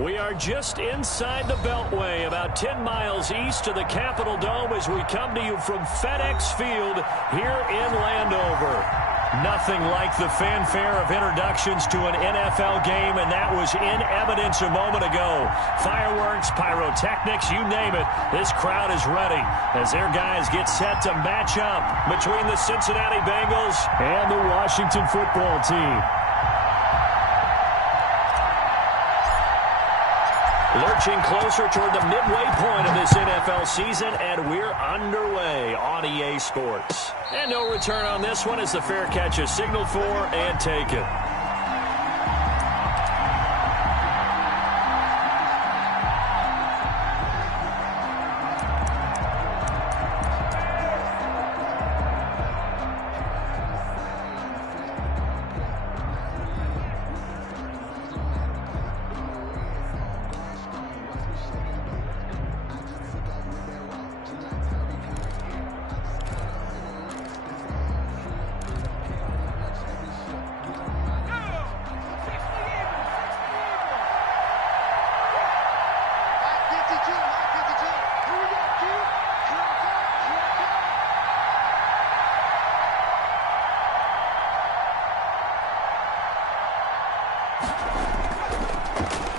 We are just inside the Beltway, about 10 miles east of the Capitol Dome as we come to you from FedEx Field here in Landover. Nothing like the fanfare of introductions to an NFL game, and that was in evidence a moment ago. Fireworks, pyrotechnics, you name it. This crowd is ready as their guys get set to match up between the Cincinnati Bengals and the Washington football team. Lurching closer toward the midway point of this NFL season, and we're underway on EA Sports. And no return on this one as the fair catch is signaled for and taken.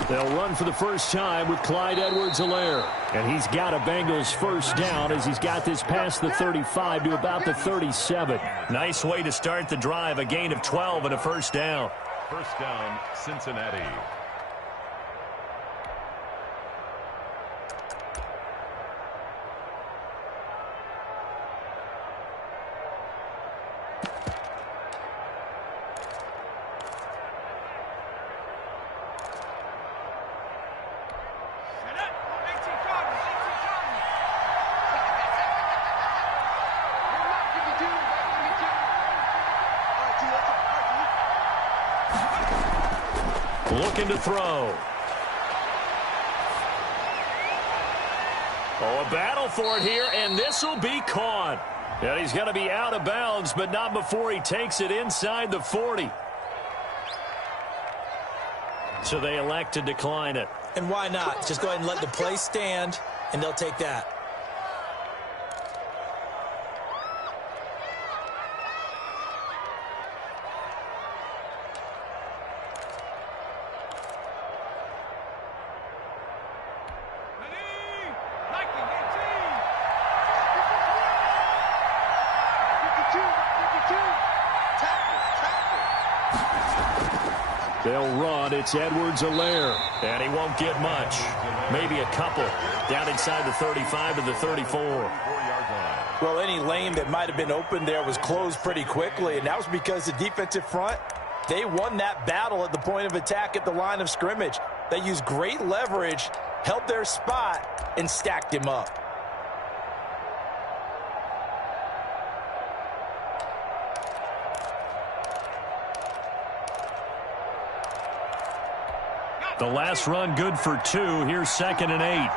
They'll run for the first time with Clyde Edwards-Helaire. And he's got a Bengals first down as he's got this past the 35 to about the 37. Nice way to start the drive, a gain of 12 and a first down. First down, Cincinnati. Looking to throw. Oh, a battle for it here, and this will be caught. And he's going to be out of bounds, but not before he takes it inside the 40. So they elect to decline it. And why not? Just go ahead and let the play stand, and they'll take that. They'll run. It's Edwards-Helaire. And he won't get much. Maybe a couple. Down inside the 35 to the 34. Well, any lane that might have been open there was closed pretty quickly, and that was because the defensive front, they won that battle at the point of attack at the line of scrimmage. They used great leverage, held their spot, and stacked him up. The last run good for 2. Here's 2nd and 8.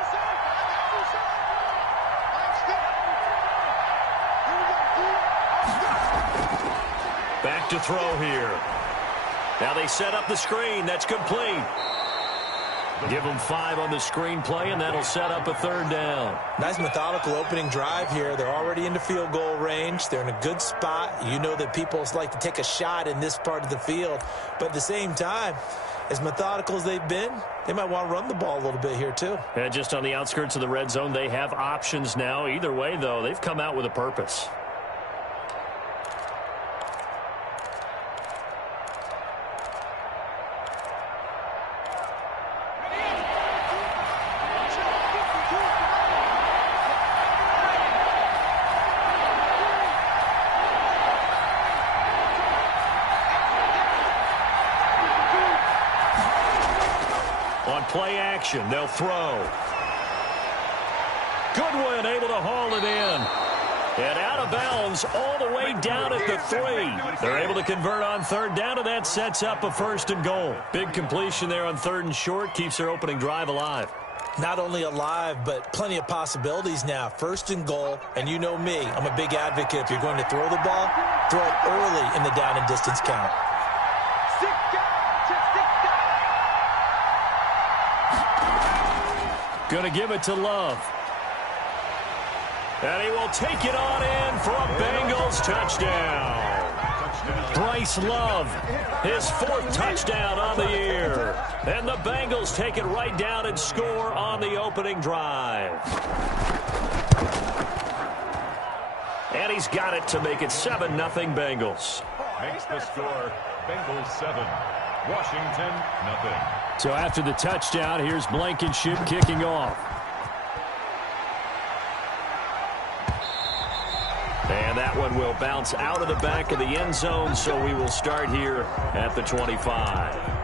Back to throw here. Now they set up the screen. That's complete. Give them 5 on the screen play, and that'll set up a 3rd down. Nice methodical opening drive here. They're already into field goal range. They're in a good spot. You know that people like to take a shot in this part of the field. But at the same time, as methodical as they've been, they might want to run the ball a little bit here too. And just on the outskirts of the red zone, they have options now. Either way, though, they've come out with a purpose. Play action. They'll throw. Goodwin able to haul it in. And out of bounds all the way down at the 3. They're able to convert on 3rd down, and that sets up a 1st and goal. Big completion there on 3rd and short. Keeps their opening drive alive. Not only alive, but plenty of possibilities now. 1st and goal, and you know me. I'm a big advocate. If you're going to throw the ball, throw it early in the down and distance count. Going to give it to Love. And he will take it on in for a Bengals touchdown. Bryce Love, his 4th touchdown on the year. And the Bengals take it right down and score on the opening drive. And he's got it to make it 7-0 Bengals. Makes the score Bengals 7, Washington nothing. So after the touchdown, here's Blankenship kicking off. And that one will bounce out of the back of the end zone, so we will start here at the 25.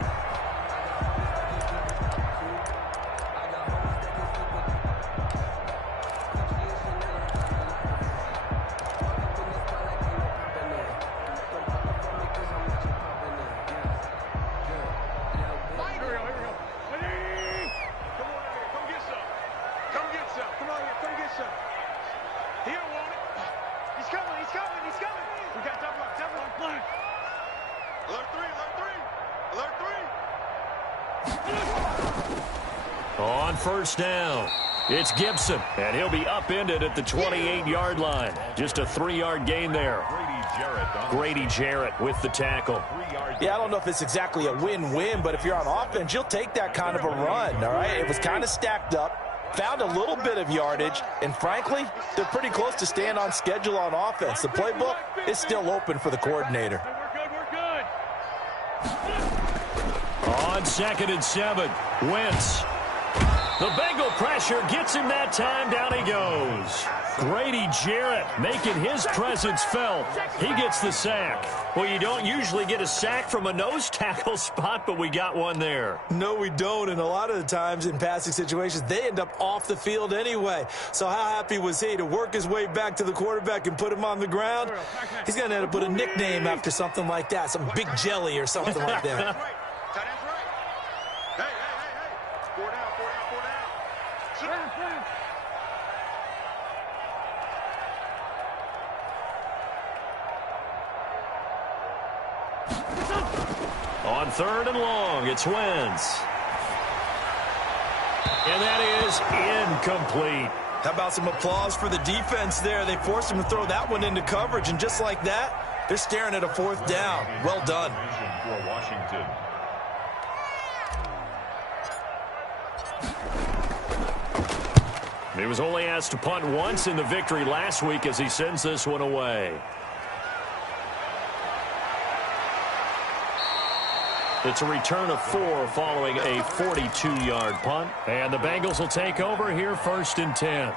On first down, it's Gibson, and he'll be upended at the 28-yard line. Just a 3-yard gain there. Grady Jarrett with the tackle. Yeah, I don't know if it's exactly a win-win, but if you're on offense, you'll take that kind of a run, all right? It was kind of stacked up, found a little bit of yardage, and frankly, they're pretty close to staying on schedule on offense. The playbook is still open for the coordinator. On 2nd and 7, Wentz. The Bengal pressure gets him that time. Down he goes. Grady Jarrett making his presence felt. He gets the sack. Well, you don't usually get a sack from a nose tackle spot, but we got one there. No, we don't, and a lot of the times in passing situations, they end up off the field anyway. So how happy was he to work his way back to the quarterback and put him on the ground? He's going to end up with a nickname after something like that, some Big Jelly or something like that. On 3rd and long, it's Wentz. And that is incomplete. How about some applause for the defense there? They forced him to throw that one into coverage, and just like that, they're staring at a 4th down. Well done. For Washington. He was only asked to punt once in the victory last week as he sends this one away. It's a return of 4 following a 42-yard punt. And the Bengals will take over here 1st and 10.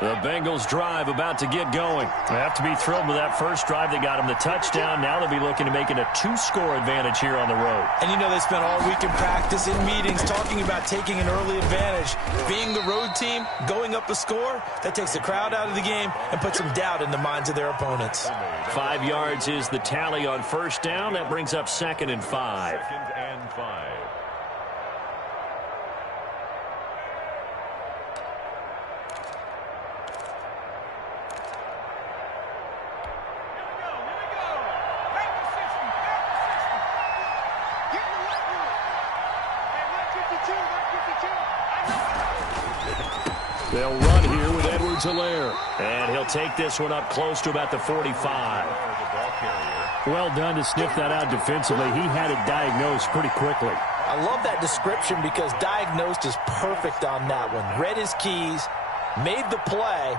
The Bengals drive about to get going. They have to be thrilled with that first drive. They got them the touchdown. Now they'll be looking to make it a 2-score advantage here on the road. And you know, they spent all week in practice, in meetings, talking about taking an early advantage. Being the road team, going up a score, that takes the crowd out of the game and puts some doubt in the minds of their opponents. 5 yards is the tally on first down. That brings up 2nd and 5. 2nd and 5. They'll run here with Edwards-Helaire. And he'll take this one up close to about the 45. Well done to sniff that out defensively. He had it diagnosed pretty quickly. I love that description because diagnosed is perfect on that one. Read his keys, made the play,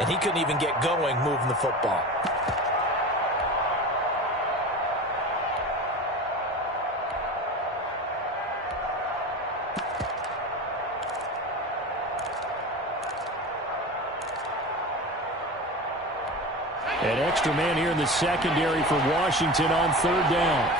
and he couldn't even get going moving the football. An extra man here in the secondary for Washington on 3rd down.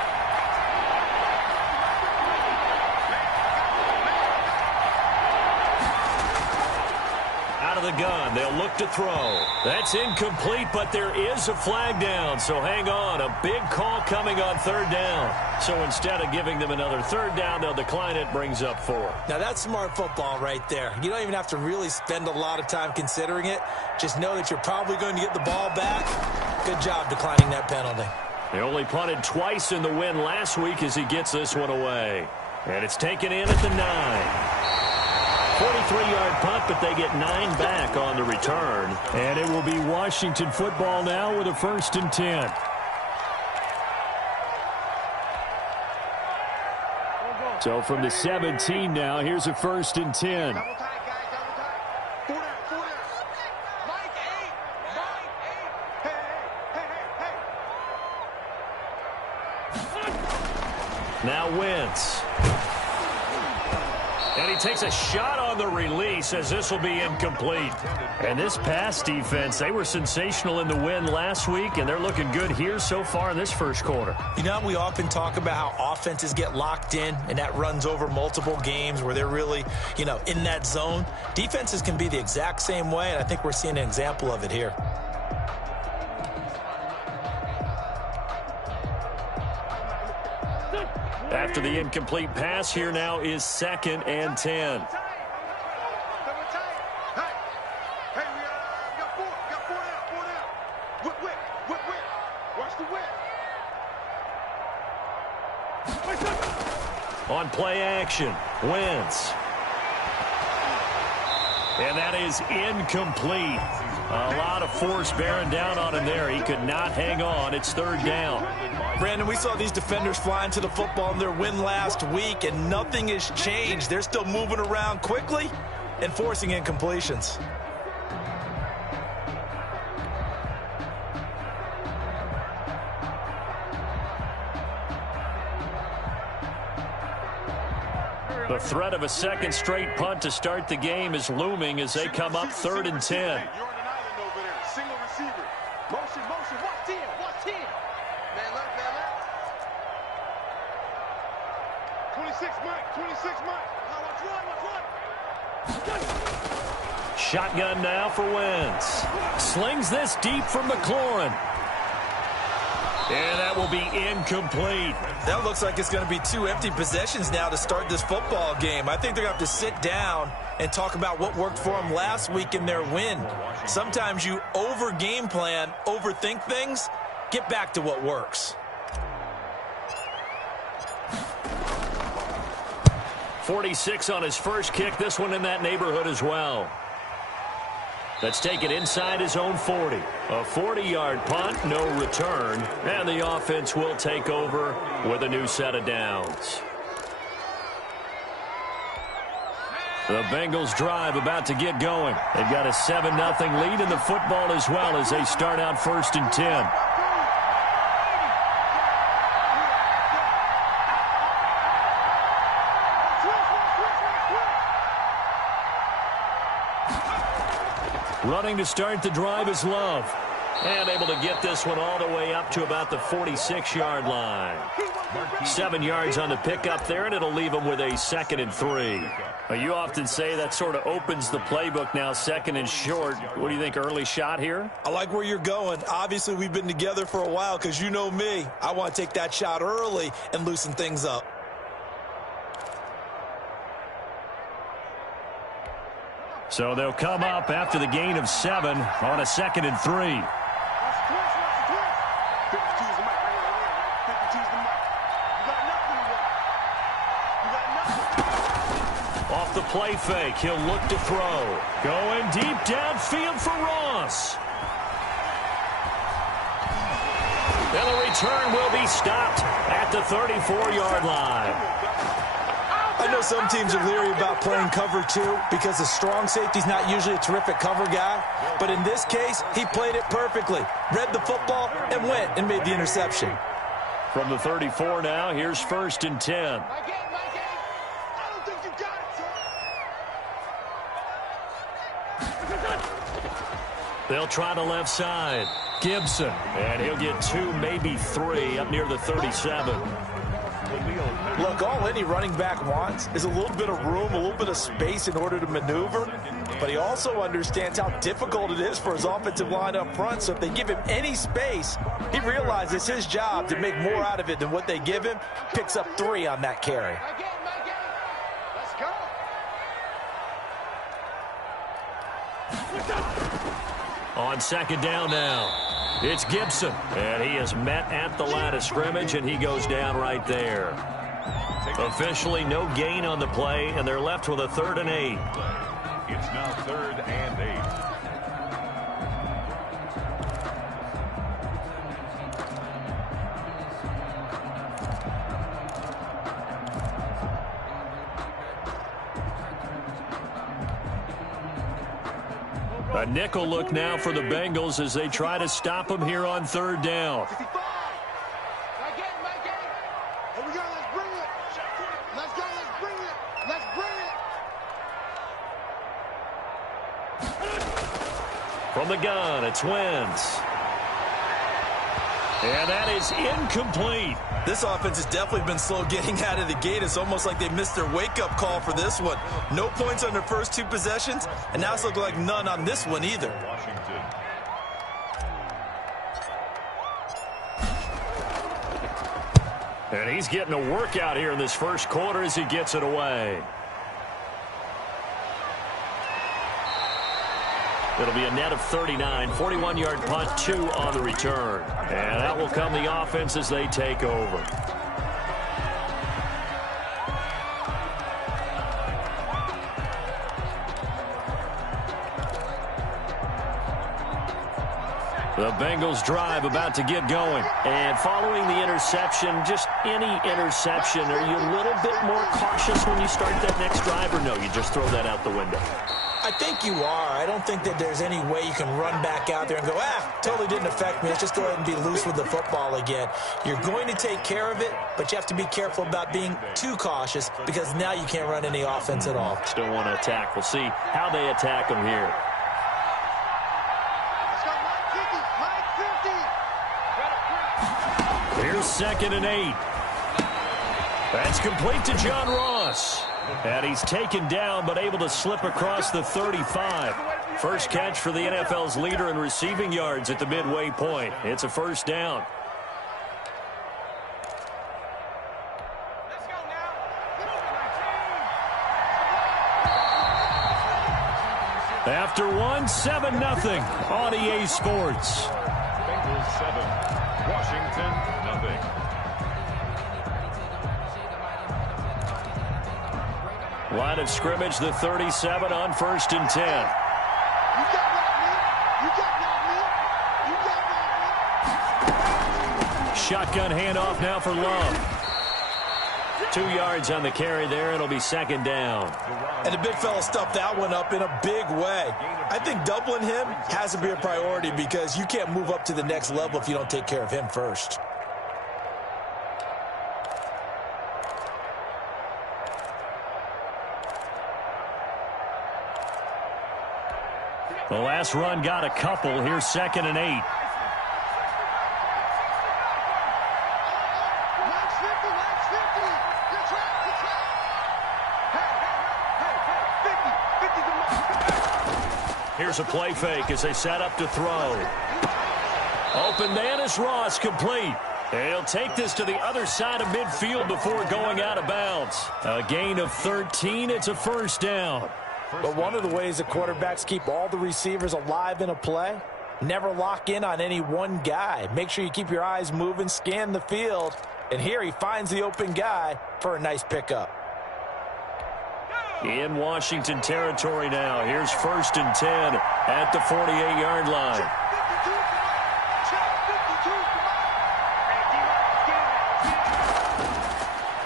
Out of the gun. They'll look to throw. That's incomplete, but there is a flag down. So hang on. A big call coming on third down. So instead of giving them another third down, they'll decline it, brings up 4. Now, that's smart football right there. You don't even have to really spend a lot of time considering it. Just know that you're probably going to get the ball back. Good job declining that penalty. They only punted twice in the win last week as he gets this one away. And it's taken in at the 9. 43-yard punt, but they get 9 back on the return. And it will be Washington football now with a 1st and 10. So from the 17 now, here's a 1st and 10. Now Wentz. And he takes a shot on the release as this will be incomplete. And this pass defense, they were sensational in the win last week, and they're looking good here so far in this first quarter. You know, we often talk about how offenses get locked in, and that runs over multiple games where they're really, in that zone. Defenses can be the exact same way, and I think we're seeing an example of it here. After the incomplete pass, here now is 2nd and 10. On play action, Wentz. And that is incomplete. A lot of force bearing down on him there. He could not hang on. It's 3rd down. Brandon, we saw these defenders flying to the football in their win last week, and nothing has changed. They're still moving around quickly and forcing incompletions. The threat of a second straight punt to start the game is looming as they come up 3rd and 10. Single receiver. Motion. Watch 10. Man left. 26 Mike. Watch one. Shotgun now for Wentz. Slings this deep from McLaurin. And that will be incomplete. That looks like it's going to be 2 empty possessions now to start this football game. I think they're going to have to sit down and talk about what worked for them last week in their win. Sometimes you over-game plan, overthink things. Get back to what works. 46 on his first kick. This one in that neighborhood as well. Let's take it inside his own 40. A 40-yard punt, no return. And the offense will take over with a new set of downs. The Bengals drive about to get going. They've got a 7-0 lead in the football as well as they start out 1st and 10. Running to start the drive is Love. And able to get this one all the way up to about the 46-yard line. 7 yards on the pickup there, and it'll leave them with a 2nd and 3. Well, you often say that sort of opens the playbook now, 2nd and short. What do you think, early shot here? I like where you're going. Obviously, we've been together for a while because you know me. I want to take that shot early and loosen things up. So they'll come up after the gain of 7 on a 2nd and 3. Off the play fake, he'll look to throw. Going deep downfield for Ross. And the return will be stopped at the 34-yard line. I know some teams are leery about playing cover 2 because the strong safety's not usually a terrific cover guy. But in this case, he played it perfectly. Read the football and went and made the interception. From the 34 now, here's 1st and 10. I don't think you got it, sir. They'll try the left side. Gibson. And he'll get 2, maybe 3 up near the 37. Look, all any running back wants is a little bit of room, a little bit of space in order to maneuver. But he also understands how difficult it is for his offensive line up front. So if they give him any space, he realizes it's his job to make more out of it than what they give him. Picks up 3 on that carry. Let's go. On second down now, it's Gibson. And he is met at the line of scrimmage, and he goes down right there. Officially no gain on the play, and they're left with a 3rd and 8. It's now 3rd and 8. A nickel look now for the Bengals as they try to stop him here on 3rd down. 55. Here we go. Let's bring it. Let's go. Let's bring it. Let's bring it. From the gun, it's Wentz. And that is incomplete. This offense has definitely been slow getting out of the gate. It's almost like they missed their wake-up call for this one. No points on their first 2 possessions, and now it's looking like none on this one either. Washington. And he's getting a workout here in this first quarter as he gets it away. It'll be a net of 39, 41-yard punt, 2 on the return. And that will come the offense as they take over. The Bengals drive about to get going. And following the interception, just any interception, are you a little bit more cautious when you start that next drive, or no, you just throw that out the window? I think you are. I don't think that there's any way you can run back out there and go, totally didn't affect me. Let's just go ahead and be loose with the football again. You're going to take care of it, but you have to be careful about being too cautious because now you can't run any offense at all. Still want to attack. We'll see how they attack them here. Let's go. Mike 50. Here's 2nd and 8. That's complete to John Ross. And he's taken down but able to slip across the 35. First catch for the NFL's leader in receiving yards at the midway point. It's a 1st down. After 1, 7-0 on EA Sports. Bengals 7, Washington 0. Line of scrimmage, the 37 on 1st and 10. You got me. Shotgun handoff now for Love. 2 yards on the carry there. It'll be 2nd down. And the big fella stuffed that one up in a big way. I think doubling him has to be a priority because you can't move up to the next level if you don't take care of him first. The last run got a couple. Here's 2nd and 8. Max 50. Good try. Hey, 50 the mark. Here's a play fake as they set up to throw. Open man is Ross, complete. He'll take this to the other side of midfield before going out of bounds. A gain of 13. It's a 1st down. But one of the ways the quarterbacks keep all the receivers alive in a play, never lock in on any one guy. Make sure you keep your eyes moving, scan the field. And here he finds the open guy for a nice pickup. In Washington territory now. Here's 1st and 10 at the 48-yard line.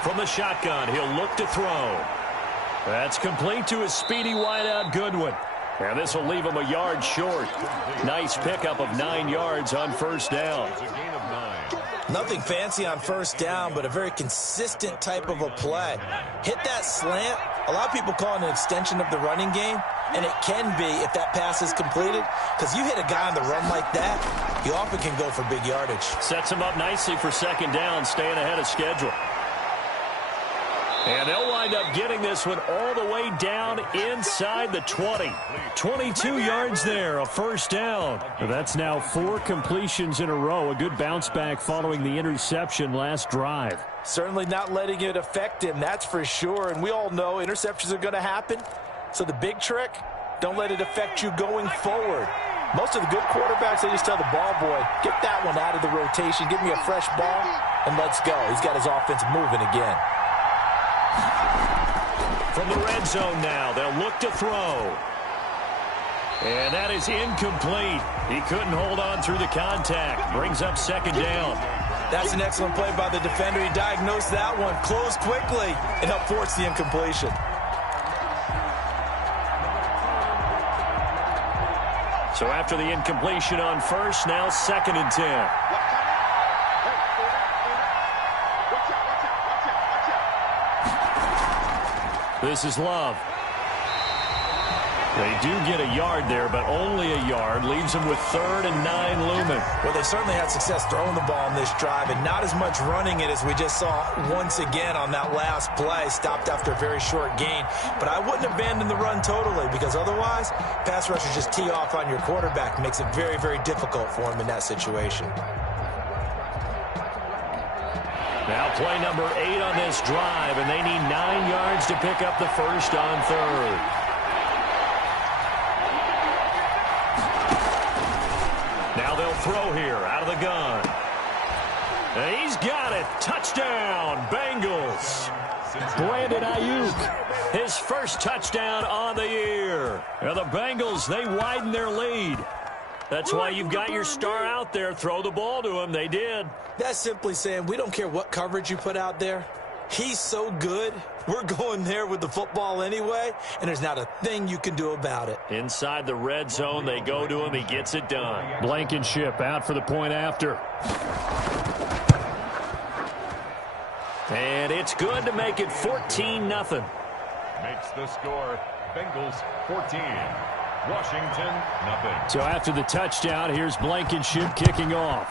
From the shotgun, he'll look to throw. That's complete to his speedy wideout Goodwin. And this will leave him a yard short. Nice pickup of 9 yards on 1st down. It's a gain of 9. Nothing fancy on 1st down, but a very consistent type of a play. Hit that slant. A lot of people call it an extension of the running game, and it can be if that pass is completed, because you hit a guy on the run like that, you often can go for big yardage. Sets him up nicely for 2nd down, staying ahead of schedule. And they'll wind up getting this one all the way down inside the 20. 22 yards there, a first down. That's now 4 completions in a row. A good bounce back following the interception last drive. Certainly not letting it affect him, that's for sure. And we all know interceptions are going to happen. So the big trick, don't let it affect you going forward. Most of the good quarterbacks, they just tell the ball boy, get that one out of the rotation, give me a fresh ball, and let's go. He's got his offense moving again. From the red zone now, they'll look to throw. And that is incomplete. He couldn't hold on through the contact. Brings up second down. That's an excellent play by the defender. He diagnosed that one, closed quickly, and helped force the incompletion. So after the incompletion on first, now 2nd and 10. This is Love. They do get a yard there, but only a yard. Leaves them with 3rd and 9 looming. Well, they certainly had success throwing the ball on this drive, and not as much running it as we just saw once again on that last play. Stopped after a very short gain. But I wouldn't abandon the run totally, because otherwise, pass rushers just tee off on your quarterback. Makes it very, very difficult for him in that situation. Now play number 8 on this drive, and they need 9 yards to pick up the first on 3rd. Now they'll throw here out of the gun. And he's got it. Touchdown, Bengals. Brandon Ayuk, his first touchdown on the year. And the Bengals, they widen their lead. That's why you've got your star out there. Throw the ball to him. They did. That's simply saying we don't care what coverage you put out there. He's so good. We're going there with the football anyway, and there's not a thing you can do about it. Inside the red zone, they go to him. He gets it done. Blankenship out for the point after. And it's good to make it 14-0. Makes the score Bengals 14. Washington, nothing. So after the touchdown, here's Blankenship kicking off.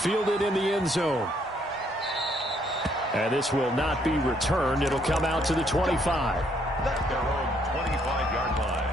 Fielded in the end zone. And this will not be returned. It'll come out to the 25. That's their own 25-yard line.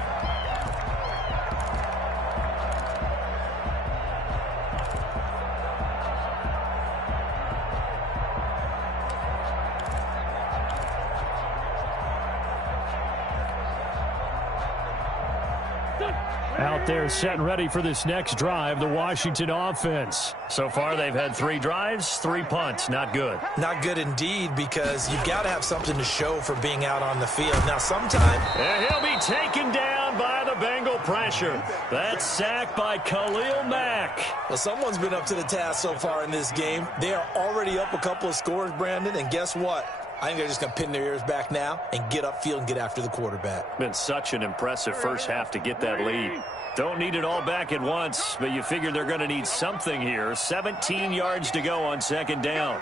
Out there setting ready for this next drive, the Washington offense. So far, they've had 3 drives, 3 punts. Not good. Not good indeed, because you've got to have something to show for being out on the field. Now, sometime... And he'll be taken down by the Bengal pressure. That's sacked by Khalil Mack. Well, someone's been up to the task so far in this game. They are already up a couple of scores, Brandon, and guess what? I think they're just going to pin their ears back now and get upfield and get after the quarterback. Been such an impressive first half to get that lead. Don't need it all back at once, but you figure they're going to need something here. 17 yards to go on 2nd down.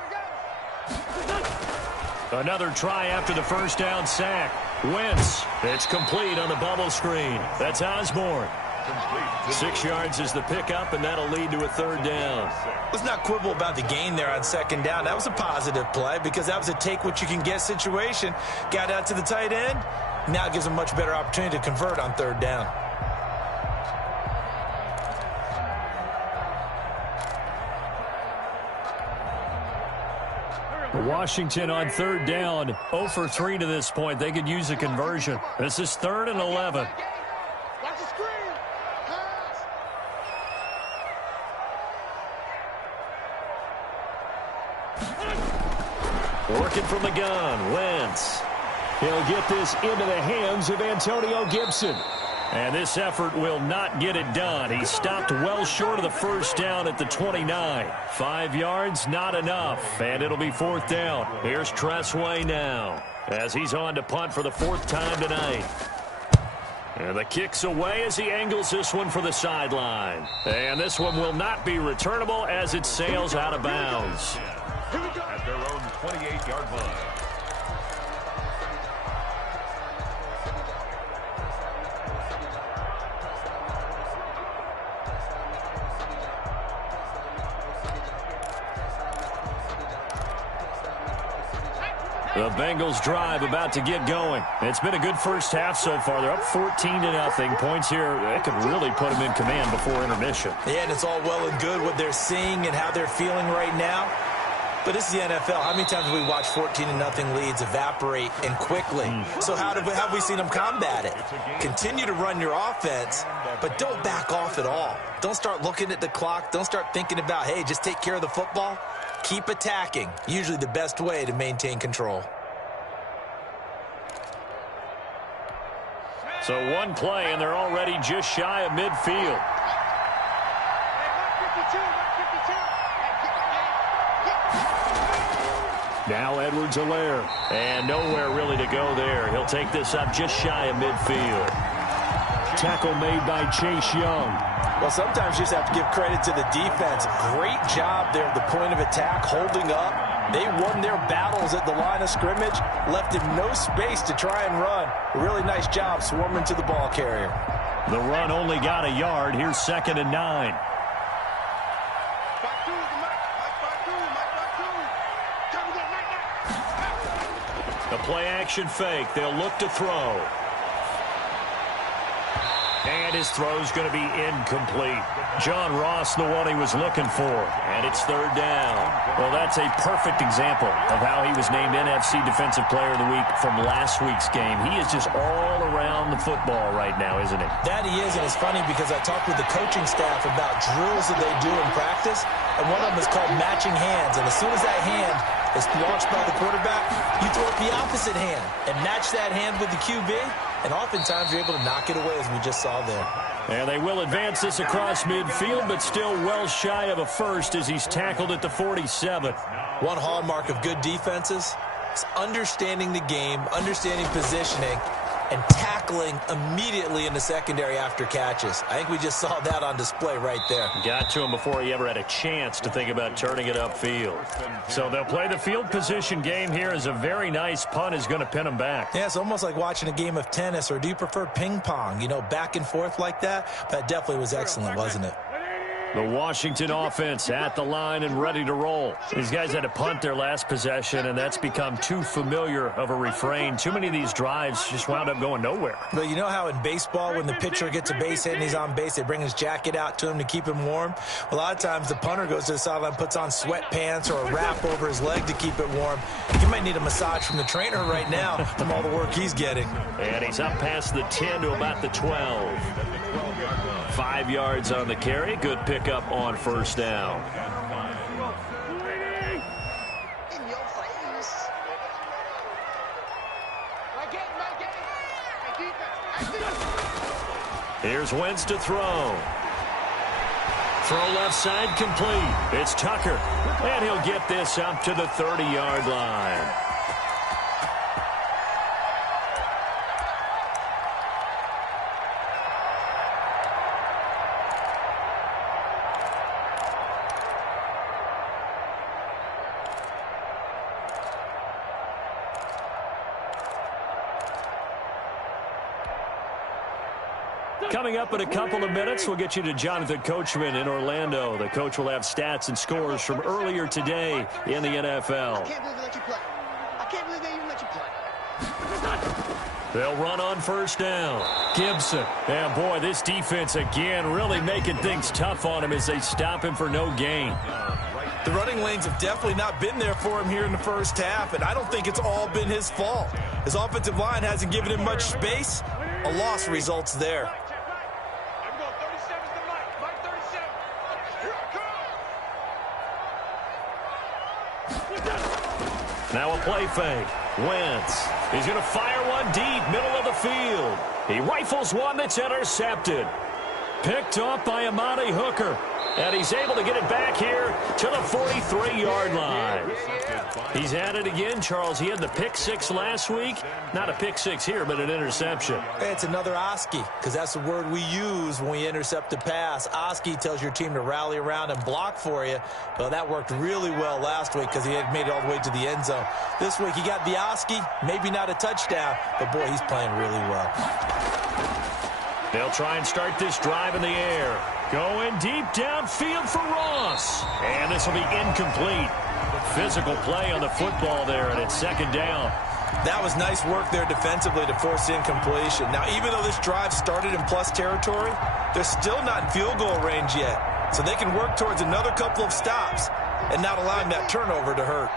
Another try after the first down sack. Wentz. It's complete on the bubble screen. That's Osborne. 6 yards is the pickup, and that'll lead to a 3rd down. Let's not quibble about the gain there on 2nd down. That was a positive play because that was a take-what-you-can-get situation. Got out to the tight end. Now it gives them a much better opportunity to convert on 3rd down. Washington on 3rd down. 0 for 3 to this point. They could use a conversion. This is 3rd and 11. Watch the screen. Pass. Working from the gun. Wentz. He'll get this into the hands of Antonio Gibson. And this effort will not get it done. He stopped well short of the first down at the 29. 5 yards, not enough. And it'll be 4th down. Here's Tressway now as he's on to punt for the 4th time tonight. And the kick's away as he angles this one for the sideline. And this one will not be returnable as it sails out of bounds. At their own 28-yard line. The Bengals drive about to get going. It's been a good first half so far. They're up 14-0. Points here, they could really put them in command before intermission. Yeah, and it's all well and good what they're seeing and how they're feeling right now. But this is the NFL. How many times have we watched 14-0 leads evaporate and quickly? So how have we seen them combat it? Continue to run your offense, but don't back off at all. Don't start looking at the clock. Don't start thinking about, hey, just take care of the football. Keep attacking. Usually the best way to maintain control. So one play, and they're already just shy of midfield. Now Edwards-Helaire, and nowhere really to go there. He'll take this up just shy of midfield. Tackle made by Chase Young. Well, sometimes you just have to give credit to the defense. Great job there at the point of attack, holding up. They won their battles at the line of scrimmage, left him no space to try and run. A really nice job swarming to the ball carrier. The run only got a yard. Here's 2nd and 9. The play-action fake. They'll look to throw. And his throw's going to be incomplete. John Ross, the one he was looking for. And it's 3rd down. Well, that's a perfect example of how he was named NFC Defensive Player of the Week from last week's game. He is just all around the football right now, isn't he? That he is, and it's funny because I talked with the coaching staff about drills that they do in practice, and one of them is called matching hands. And as soon as that hand is launched by the quarterback, you throw it the opposite hand and match that hand with the QB, and oftentimes you're able to knock it away, as we just saw there. And they will advance this across midfield, but still well shy of a first as he's tackled at the 47. One hallmark of good defenses is understanding the game, understanding positioning, and tackling immediately in the secondary after catches. I think we just saw that on display right there. Got to him before he ever had a chance to think about turning it upfield. So they'll play the field position game here as a very nice punt is going to pin them back. Yeah, it's almost like watching a game of tennis, or do you prefer ping pong? You know, back and forth like that? That definitely was excellent, wasn't it? The Washington offense at the line and ready to roll. These guys had to punt their last possession, and that's become too familiar of a refrain. Too many of these drives just wound up going nowhere. But you know how in baseball, when the pitcher gets a base hit and he's on base, they bring his jacket out to him to keep him warm? A lot of times the punter goes to the sideline, puts on sweatpants or a wrap over his leg to keep it warm. He might need a massage from the trainer right now from all the work he's getting. And he's up past the 10 to about the 12. 5 yards on the carry. Good pickup on 1st down. Here's Wentz to throw. Throw left side complete. It's Tucker. And he'll get this up to the 30-yard line. Coming up in a couple of minutes, we'll get you to Jonathan Coachman in Orlando. The coach will have stats and scores from earlier today in the NFL. I can't believe they let you play. I can't believe they even let you play. They'll run on 1st down. Gibson. And boy, this defense again really making things tough on him as they stop him for no gain. The running lanes have definitely not been there for him here in the first half, and I don't think it's all been his fault. His offensive line hasn't given him much space. A loss results there. Now a play fake. Wentz. He's going to fire one deep, middle of the field. He rifles one that's intercepted. Picked off by Amani Hooker. And he's able to get it back here to the 43-yard line. He's at it again, Charles. He had the pick 6 last week. Not a pick 6 here, but an interception. It's another Oski, because that's the word we use when we intercept a pass. Oski tells your team to rally around and block for you. Well, that worked really well last week because he had made it all the way to the end zone. This week he got the Oski, maybe not a touchdown, but boy, he's playing really well. They'll try and start this drive in the air. Going deep downfield for Ross. And this will be incomplete. Physical play on the football there, and it's second down. That was nice work there defensively to force incompletion. Now, even though this drive started in plus territory, they're still not in field goal range yet. So they can work towards another couple of stops and not allowing that turnover to hurt.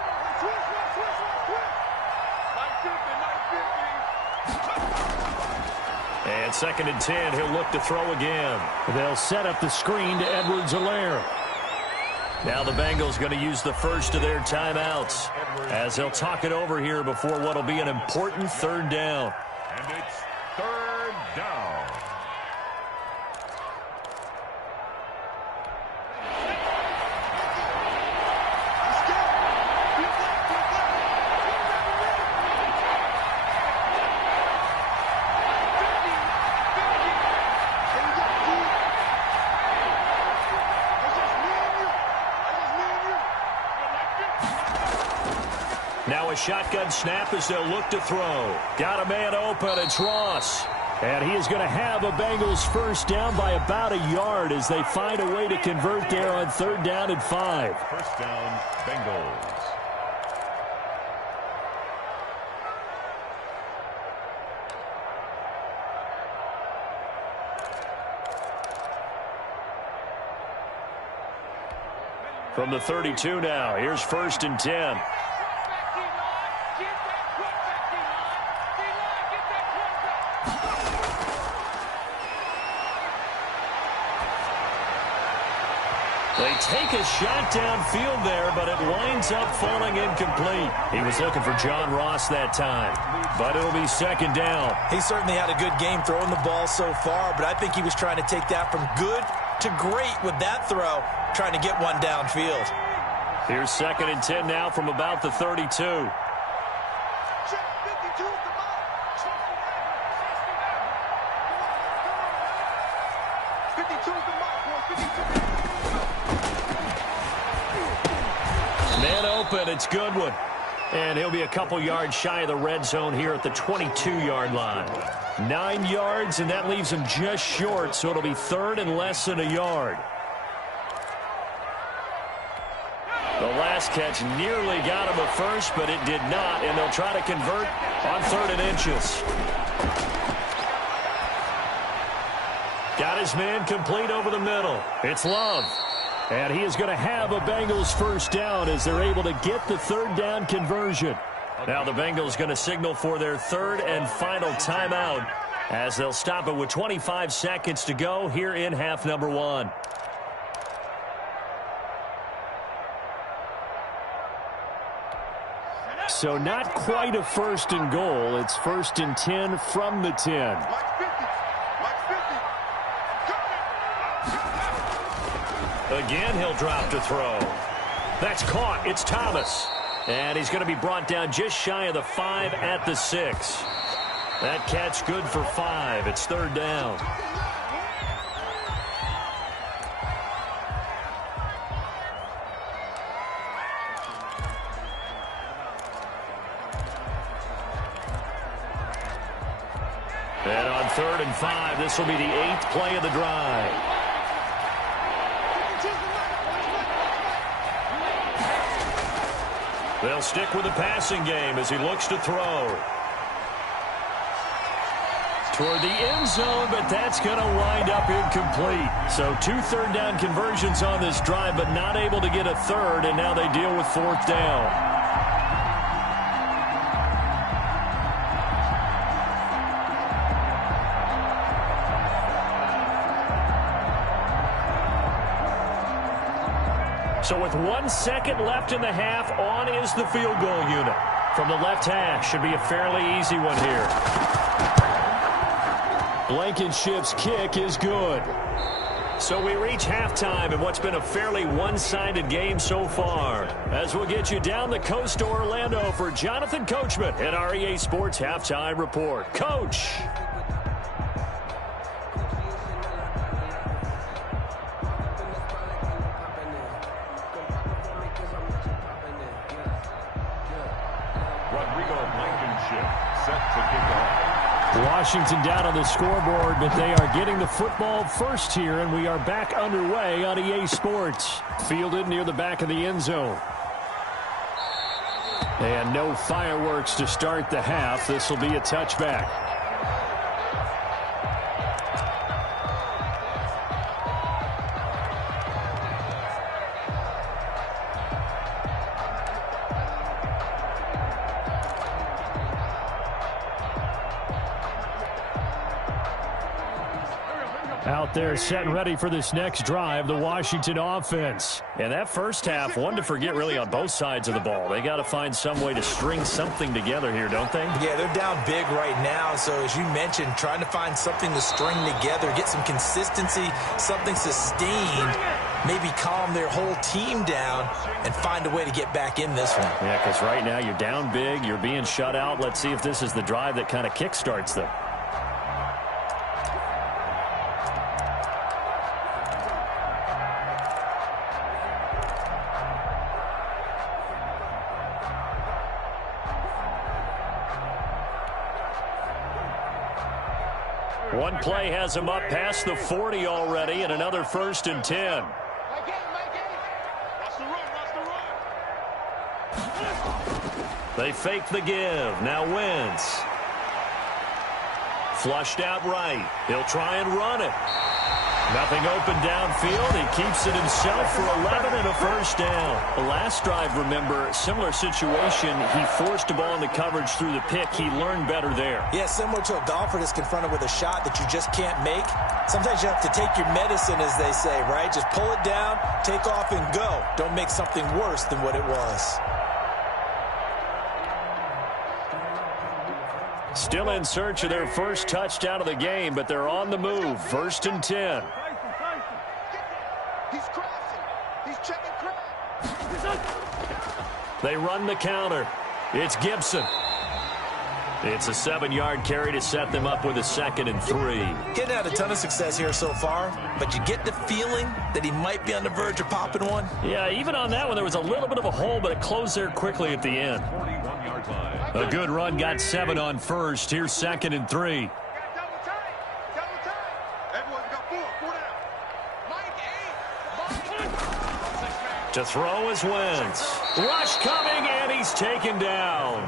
And second and 10, he'll look to throw again. They'll set up the screen to Edwards-Helaire. Now the Bengals going to use the first of their timeouts as they'll talk it over here before what will be an important third down. And it's third down. Now a shotgun snap as they'll look to throw. Got a man open. It's Ross. And he is going to have a Bengals first down by about a yard as they find a way to convert there on third down and 5. First down, Bengals. From the 32 now, here's first and 10. They take a shot downfield there, but it winds up falling incomplete. He was looking for John Ross that time, but it'll be second down. He certainly had a good game throwing the ball so far, but I think he was trying to take that from good to great with that throw, trying to get one downfield. Here's second and 10 now from about the 32. Man open, it's Goodwin. And he'll be a couple yards shy of the red zone here at the 22-yard line. 9 yards, and that leaves him just short, so it'll be third and less than a yard. The last catch nearly got him a first, but it did not, and they'll try to convert on third and inches. Got his man complete over the middle. It's Love. And he is going to have a Bengals first down as they're able to get the third down conversion. Now the Bengals going to signal for their third and final timeout as they'll stop it with 25 seconds to go here in half number 1. So not quite a first and goal. It's first and 10 from the 10. Again, he'll drop to throw. That's caught. It's Thomas. And he's going to be brought down just shy of the 5 at the 6. That catch good for 5. It's third down. And on third and 5, this will be the 8th play of the drive. They'll stick with the passing game as he looks to throw. Toward the end zone, but that's going to wind up incomplete. So 2 third down conversions on this drive, but not able to get a third, and now they deal with fourth down. So with 1 second left in the half, on is the field goal unit. From the left hash, should be a fairly easy one here. Blankenship's kick is good. So we reach halftime in what's been a fairly one-sided game so far. As we'll get you down the coast to Orlando for Jonathan Coachman at our EA Sports Halftime Report. Coach. Set to kick off. Washington down on the scoreboard, but they are getting the football first here, and we are back underway on EA Sports. Fielded near the back of the end zone. And no fireworks to start the half. This will be a touchback. Out there set and ready for this next drive, the Washington offense. And that first half, one to forget really on both sides of the ball. They got to find some way to string something together here, don't they? Yeah, they're down big right now. So as you mentioned, trying to find something to string together, get some consistency, something sustained, maybe calm their whole team down and find a way to get back in this one. Yeah, because right now you're down big, you're being shut out. Let's see if this is the drive that kind of kickstarts them. One play has him up past the 40 already, and another 1st and 10. They fake the give. Now Wentz. Flushed out right. He'll try and run it. Nothing open downfield. He keeps it himself for 11 and a 1st down. The last drive, remember, similar situation. He forced a ball into coverage through the pick. He learned better there. Yeah, similar to a golfer that's confronted with a shot that you just can't make. Sometimes you have to take your medicine, as they say, right? Just pull it down, take off, and go. Don't make something worse than what it was. Still in search of their first touchdown of the game, but they're on the move. 1st and 10. He's crossing. He's checking crowd. They run the counter. It's Gibson. It's a 7-yard carry to set them up with a 2nd and 3. Getting out a ton of success here so far, but you get the feeling that he might be on the verge of popping one. Yeah, even on that one, there was a little bit of a hole, but it closed there quickly at the end. 41-yard line. A good run, got 7 on 1st. Here's 2nd and 3. To throw is Wentz. Rush coming, and he's taken down.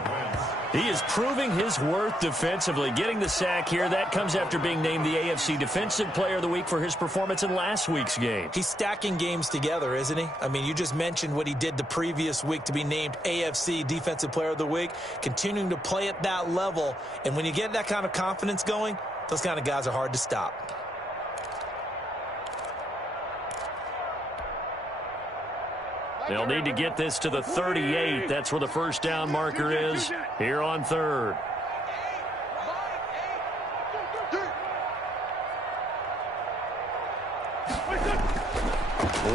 He is proving his worth defensively, getting the sack here. That comes after being named the AFC Defensive Player of the Week for his performance in last week's game. He's stacking games together, isn't he? I mean, you just mentioned what he did the previous week to be named AFC Defensive Player of the Week, continuing to play at that level. And when you get that kind of confidence going, those kind of guys are hard to stop. They'll need to get this to the 38. That's where the 1st down marker is here on 3rd.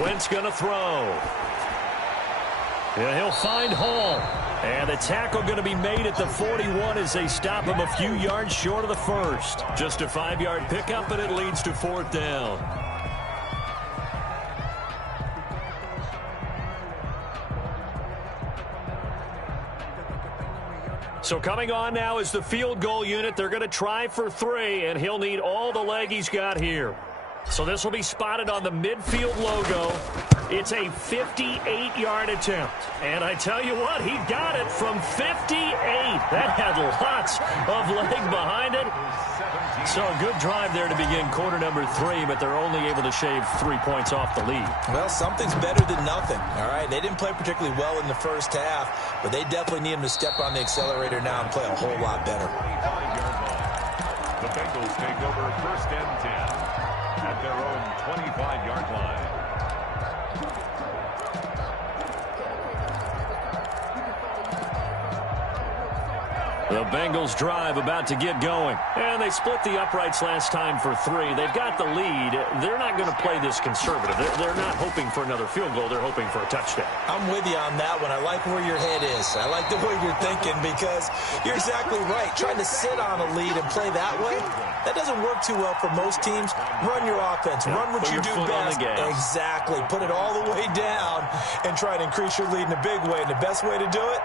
Wentz going to throw. Yeah, he'll find Hall. And the tackle going to be made at the 41 as they stop him a few yards short of the 1st. Just a 5-yard pickup, and it leads to 4th down. So coming on now is the field goal unit. They're going to try for 3, and he'll need all the leg he's got here. So this will be spotted on the midfield logo. It's a 58-yard attempt. And I tell you what, he got it from 58. That had lots of leg behind it. So a good drive there to begin quarter number 3, but they're only able to shave 3 points off the lead. Well, something's better than nothing, all right? They didn't play particularly well in the first half, but they definitely need him to step on the accelerator now and play a whole lot better. 25-yard line. The Bengals take over 1st and 10 at their own 25-yard line. The Bengals drive about to get going. And they split the uprights last time for 3. They've got the lead. They're not going to play this conservative. They're not hoping for another field goal. They're hoping for a touchdown. I'm with you on that one. I like where your head is. I like the way you're thinking because you're exactly right. Trying to sit on a lead and play that way, that doesn't work too well for most teams. Run your offense. Run what you do best. Exactly. Put it all the way down and try to increase your lead in a big way. And the best way to do it,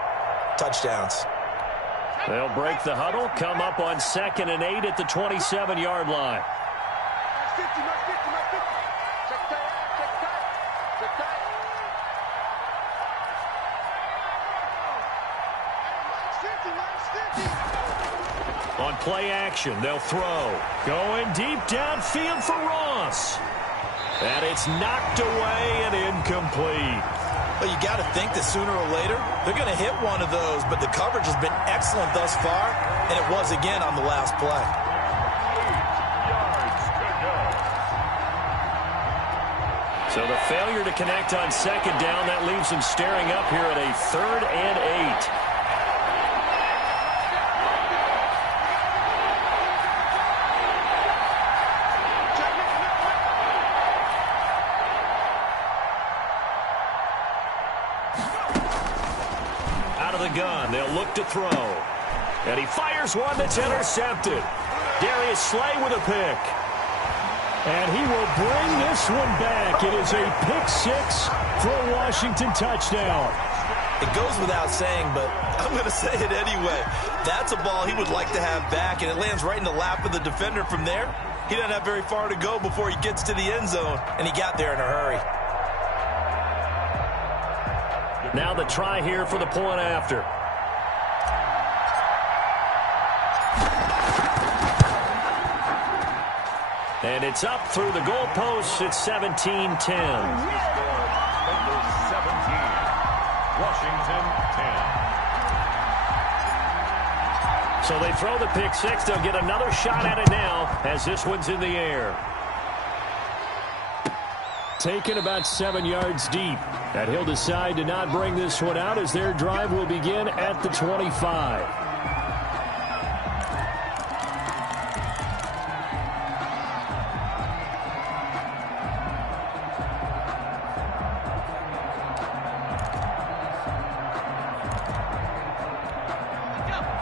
touchdowns. They'll break the huddle, come up on 2nd and 8 at the 27-yard line. On play action, they'll throw. Going deep downfield for Ross. And it's knocked away and incomplete. Well, you got to think that sooner or later they're going to hit one of those, but the coverage has been excellent thus far, and it was again on the last play. 8 yards to go. So the failure to connect on 2nd down, that leaves them staring up here at a 3rd and 8. Gun. They'll look to throw. And he fires one that's intercepted. Darius Slay with a pick. And he will bring this one back. It is a pick 6 for a Washington touchdown. It goes without saying, but I'm going to say it anyway. That's a ball he would like to have back, and it lands right in the lap of the defender from there. He doesn't have very far to go before he gets to the end zone, and he got there in a hurry. Now the try here for the point after. And it's up through the goalposts. It's 17-10. 17. Washington 10. So they throw the pick 6. They'll get another shot at it now as this one's in the air. Taken about 7 yards deep. And he'll decide to not bring this one out as their drive will begin at the 25.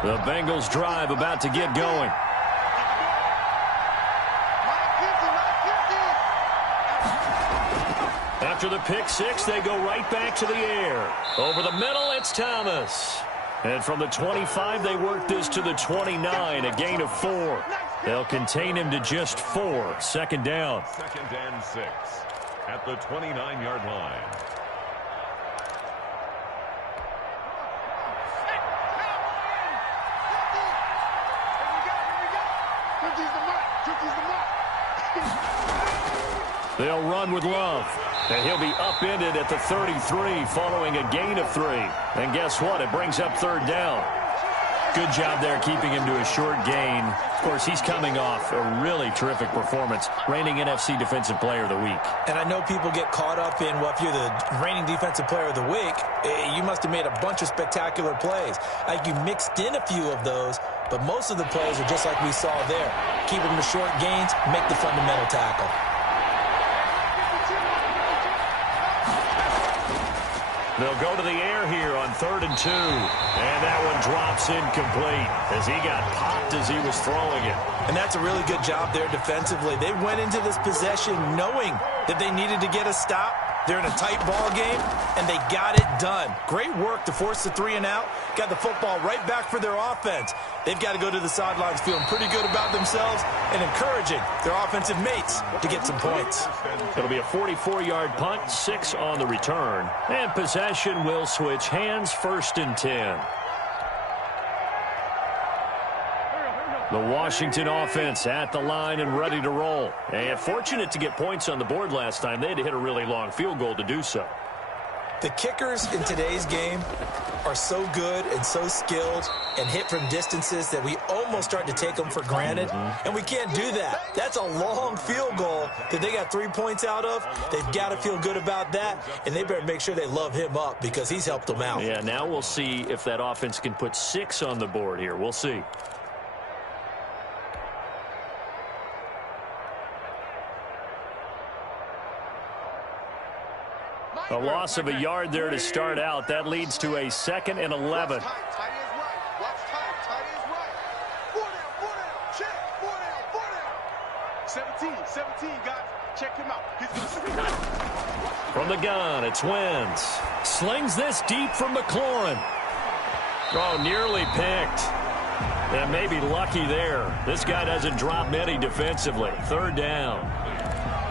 The Bengals drive about to get going. After the pick 6, they go right back to the air. Over the middle, it's Thomas. And from the 25, they work this to the 29, a gain of 4. They'll contain him to just 4. 2nd down. 2nd and 6 at the 29-yard line. They'll run with Love. And he'll be upended at the 33 following a gain of 3. And guess what? It brings up 3rd down. Good job there keeping him to a short gain. Of course, he's coming off a really terrific performance, reigning NFC Defensive Player of the Week. And I know people get caught up in, well, if you're the reigning Defensive Player of the Week, you must have made a bunch of spectacular plays. Like you mixed in a few of those, but most of the plays are just like we saw there. Keep them to short gains, make the fundamental tackle. They'll go to the air here on 3rd and 2. And that one drops incomplete as he got popped as he was throwing it. And that's a really good job there defensively. They went into this possession knowing that they needed to get a stop. They're in a tight ball game, and they got it done. Great work to force the 3 and out. Got the football right back for their offense. They've got to go to the sidelines feeling pretty good about themselves and encouraging their offensive mates to get some points. It'll be a 44-yard punt, 6 on the return. And possession will switch hands, 1st and 10. The Washington offense at the line and ready to roll. And fortunate to get points on the board last time. They had to hit a really long field goal to do so. The kickers in today's game are so good and so skilled and hit from distances that we almost start to take them for granted. And we can't do that. That's a long field goal that they got 3 points out of. They've got to feel good about that, and they better make sure they love him up because he's helped them out. Yeah, now we'll see if that offense can put 6 on the board here. We'll see. A loss of a yard there to start out. That leads to a 2nd and 11. Tight is right. Watch tight. Tight is right. 4 down. Check. 4 down. 17, guys. Check him out. He's going to From the gun, it's Wentz. Slings this deep from McLaurin. Oh, nearly picked. And maybe lucky there. This guy doesn't drop many defensively. Third down.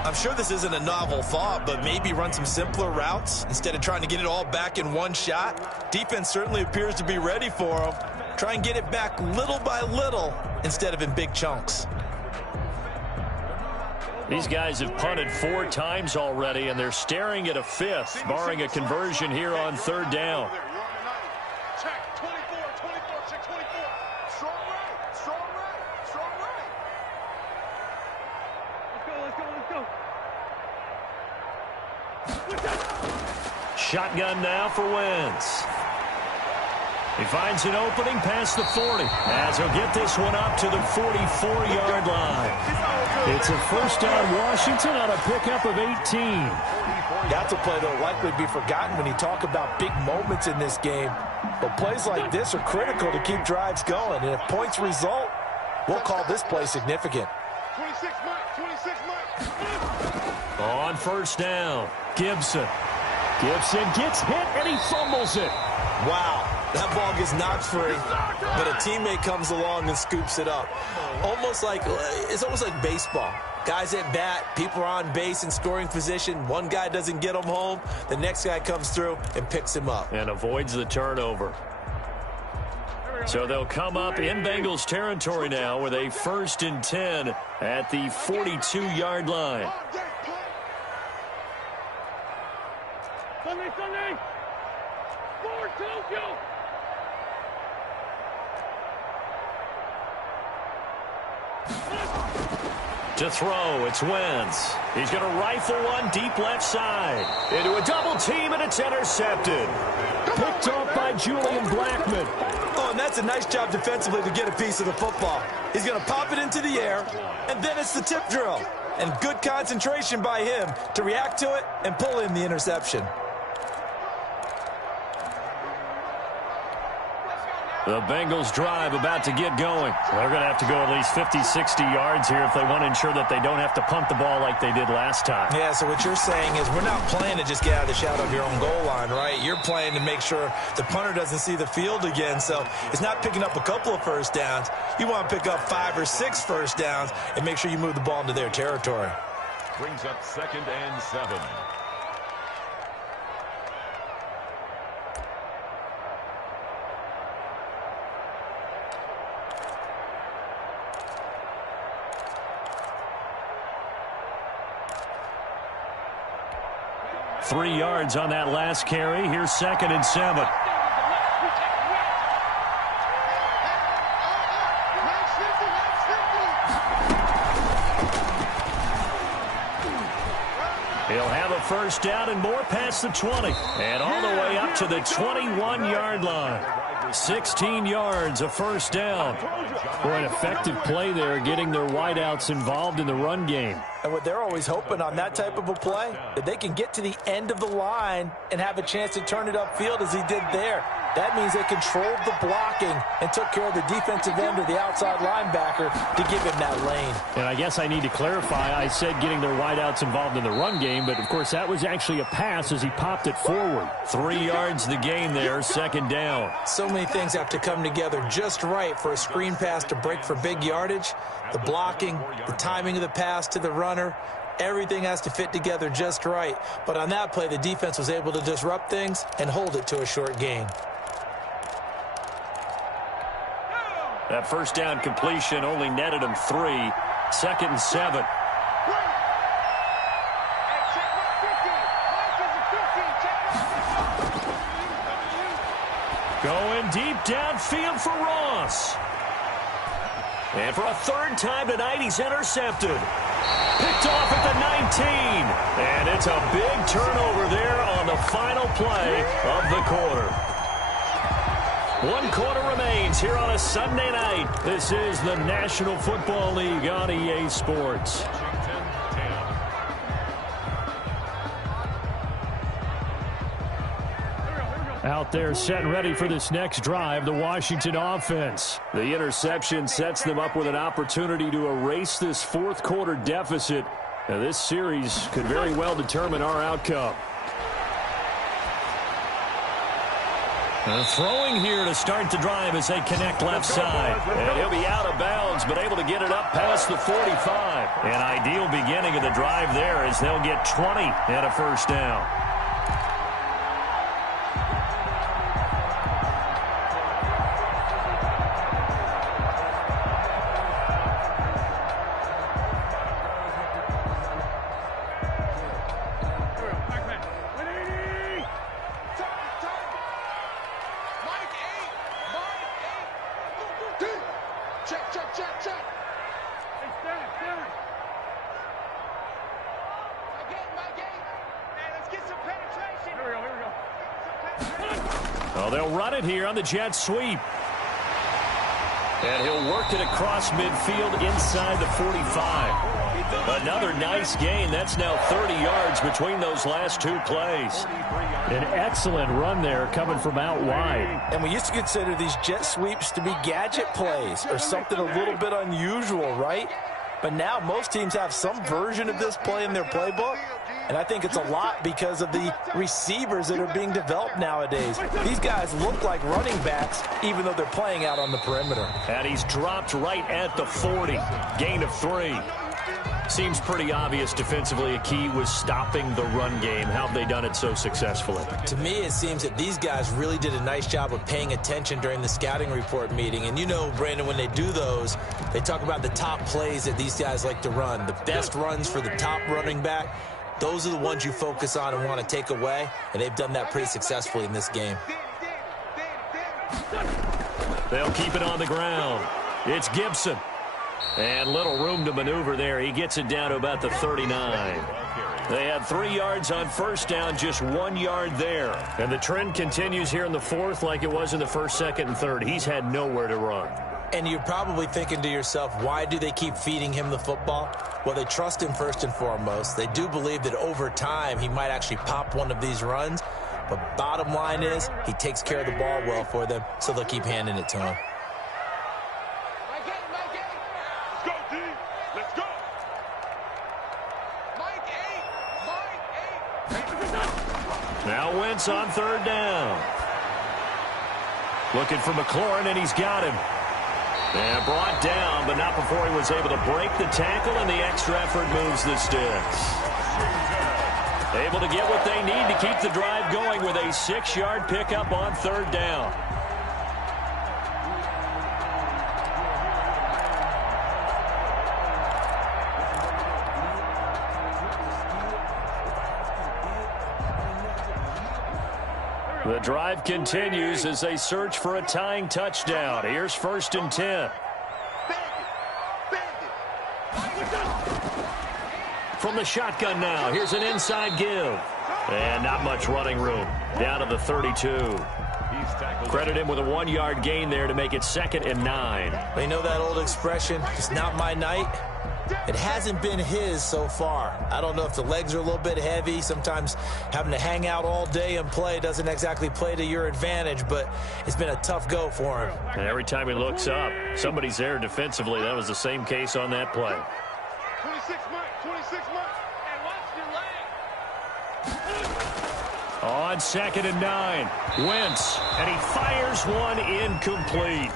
I'm sure this isn't a novel thought, but maybe run some simpler routes instead of trying to get it all back in one shot. Defense certainly appears to be ready for him. Try and get it back little by little instead of in big chunks. These guys have punted 4 times already, and they're staring at a 5th, barring a conversion here on third down. Check, 24, 24, check 24. Strong right, strong right, strong right. Let's go. Shotgun now for Wentz. He finds an opening past the 40, as he'll get this one up to the 44-yard line. It's a first down Washington on a pickup of 18. That's a play that will likely be forgotten when you talk about big moments in this game. But plays like this are critical to keep drives going. And if points result, we'll call this play significant. 26 Mike, 26 Mike. On first down, Gibson. Gibson gets hit, and he fumbles it. Wow, that ball gets knocked free, but a teammate comes along and scoops it up. It's almost like baseball. Guys at bat, people are on base in scoring position. One guy doesn't get him home. The next guy comes through and picks him up. And avoids the turnover. So they'll come up in Bengals territory now with a 1st and 10 at the 42-yard line. Sunday. Forward, Tokyo. To throw, it's Wentz. He's going to rifle one deep left side. Into a double team, and it's intercepted. Picked off by Julian Blackmon. Oh, and that's a nice job defensively to get a piece of the football. He's going to pop it into the air, and then it's the tip drill. And good concentration by him to react to it and pull in the interception. The Bengals drive about to get going. They're going to have to go at least 50, 60 yards here if they want to ensure that they don't have to punt the ball like they did last time. Yeah, so what you're saying is we're not playing to just get out of the shadow of your own goal line, right? You're playing to make sure the punter doesn't see the field again. So it's not picking up a couple of first downs. You want to pick up 5 or 6 first downs and make sure you move the ball into their territory. Brings up 2nd and 7. Three yards on that last carry. Here's 2nd and 7. He'll have a first down and more past the 20. And all the way up to the 21-yard line. 16 yards, a first down. For an effective play there, getting their wideouts involved in the run game. And what they're always hoping on that type of a play, that they can get to the end of the line and have a chance to turn it upfield as he did there. That means they controlled the blocking and took care of the defensive end or the outside linebacker to give him that lane. And I guess I need to clarify, I said getting their wideouts involved in the run game, but of course that was actually a pass as he popped it forward. 3 yards the gain there, 2nd down. So many things have to come together just right for a screen pass to break for big yardage. The blocking, the timing of the pass to the runner, everything has to fit together just right. But on that play, the defense was able to disrupt things and hold it to a short gain. That first down completion only netted him 3. 2nd and 7. Going deep downfield for Ross. And for a 3rd time tonight, he's intercepted. Picked off at the 19. And it's a big turnover there on the final play of the quarter. 1 quarter remains here on a Sunday night. This is the National Football League on EA Sports. Out there set and ready for this next drive, the Washington offense. The interception sets them up with an opportunity to erase this 4th quarter deficit. Now, this series could very well determine our outcome. Throwing here to start the drive as they connect left side. And he'll be out of bounds, but able to get it up past the 45. An ideal beginning of the drive there as they'll get 20 and a first down. Oh, they'll run it here on the jet sweep. And he'll work it across midfield inside the 45. Another nice gain. That's now 30 yards between those last two plays. An excellent run there coming from out wide. And we used to consider these jet sweeps to be gadget plays or something a little bit unusual, right? But now most teams have some version of this play in their playbook. And I think it's a lot because of the receivers that are being developed nowadays. These guys look like running backs, even though they're playing out on the perimeter. And he's dropped right at the 40. Gain of 3. Seems pretty obvious defensively a key was stopping the run game. How have they done it so successfully? To me, it seems that these guys really did a nice job of paying attention during the scouting report meeting. And you know, Brandon, when they do those, they talk about the top plays that these guys like to run. The best runs for the top running back. Those are the ones you focus on and want to take away, and they've done that pretty successfully in this game. They'll keep it on the ground. It's Gibson. And little room to maneuver there. He gets it down to about the 39. They had 3 yards on first down, just 1 yard there. And the trend continues here in the fourth like it was in the first, second, and third. He's had nowhere to run. And you're probably thinking to yourself, why do they keep feeding him the football? Well, they trust him first and foremost. They do believe that over time he might actually pop one of these runs. But bottom line is he takes care of the ball well for them, so they'll keep handing it to him. Let's go, D. Let's go. Now Wentz on third down. Looking for McLaurin, and he's got him. And brought down, but not before he was able to break the tackle, and the extra effort moves the sticks. Able to get what they need to keep the drive going with a 6-yard pickup on third down. The drive continues as they search for a tying touchdown. Here's 1st and 10. From the shotgun now, here's an inside give. And not much running room. Down to the 32. Credit him with a 1-yard gain there to make it 2nd and 9. You know that old expression, it's not my night? It hasn't been his so far. I don't know if the legs are a little bit heavy. Sometimes having to hang out all day and play doesn't exactly play to your advantage, but it's been a tough go for him. And every time he looks up, somebody's there defensively. That was the same case on that play. 26 months, and watch your leg. On 2nd and 9, Wentz, and he fires one incomplete.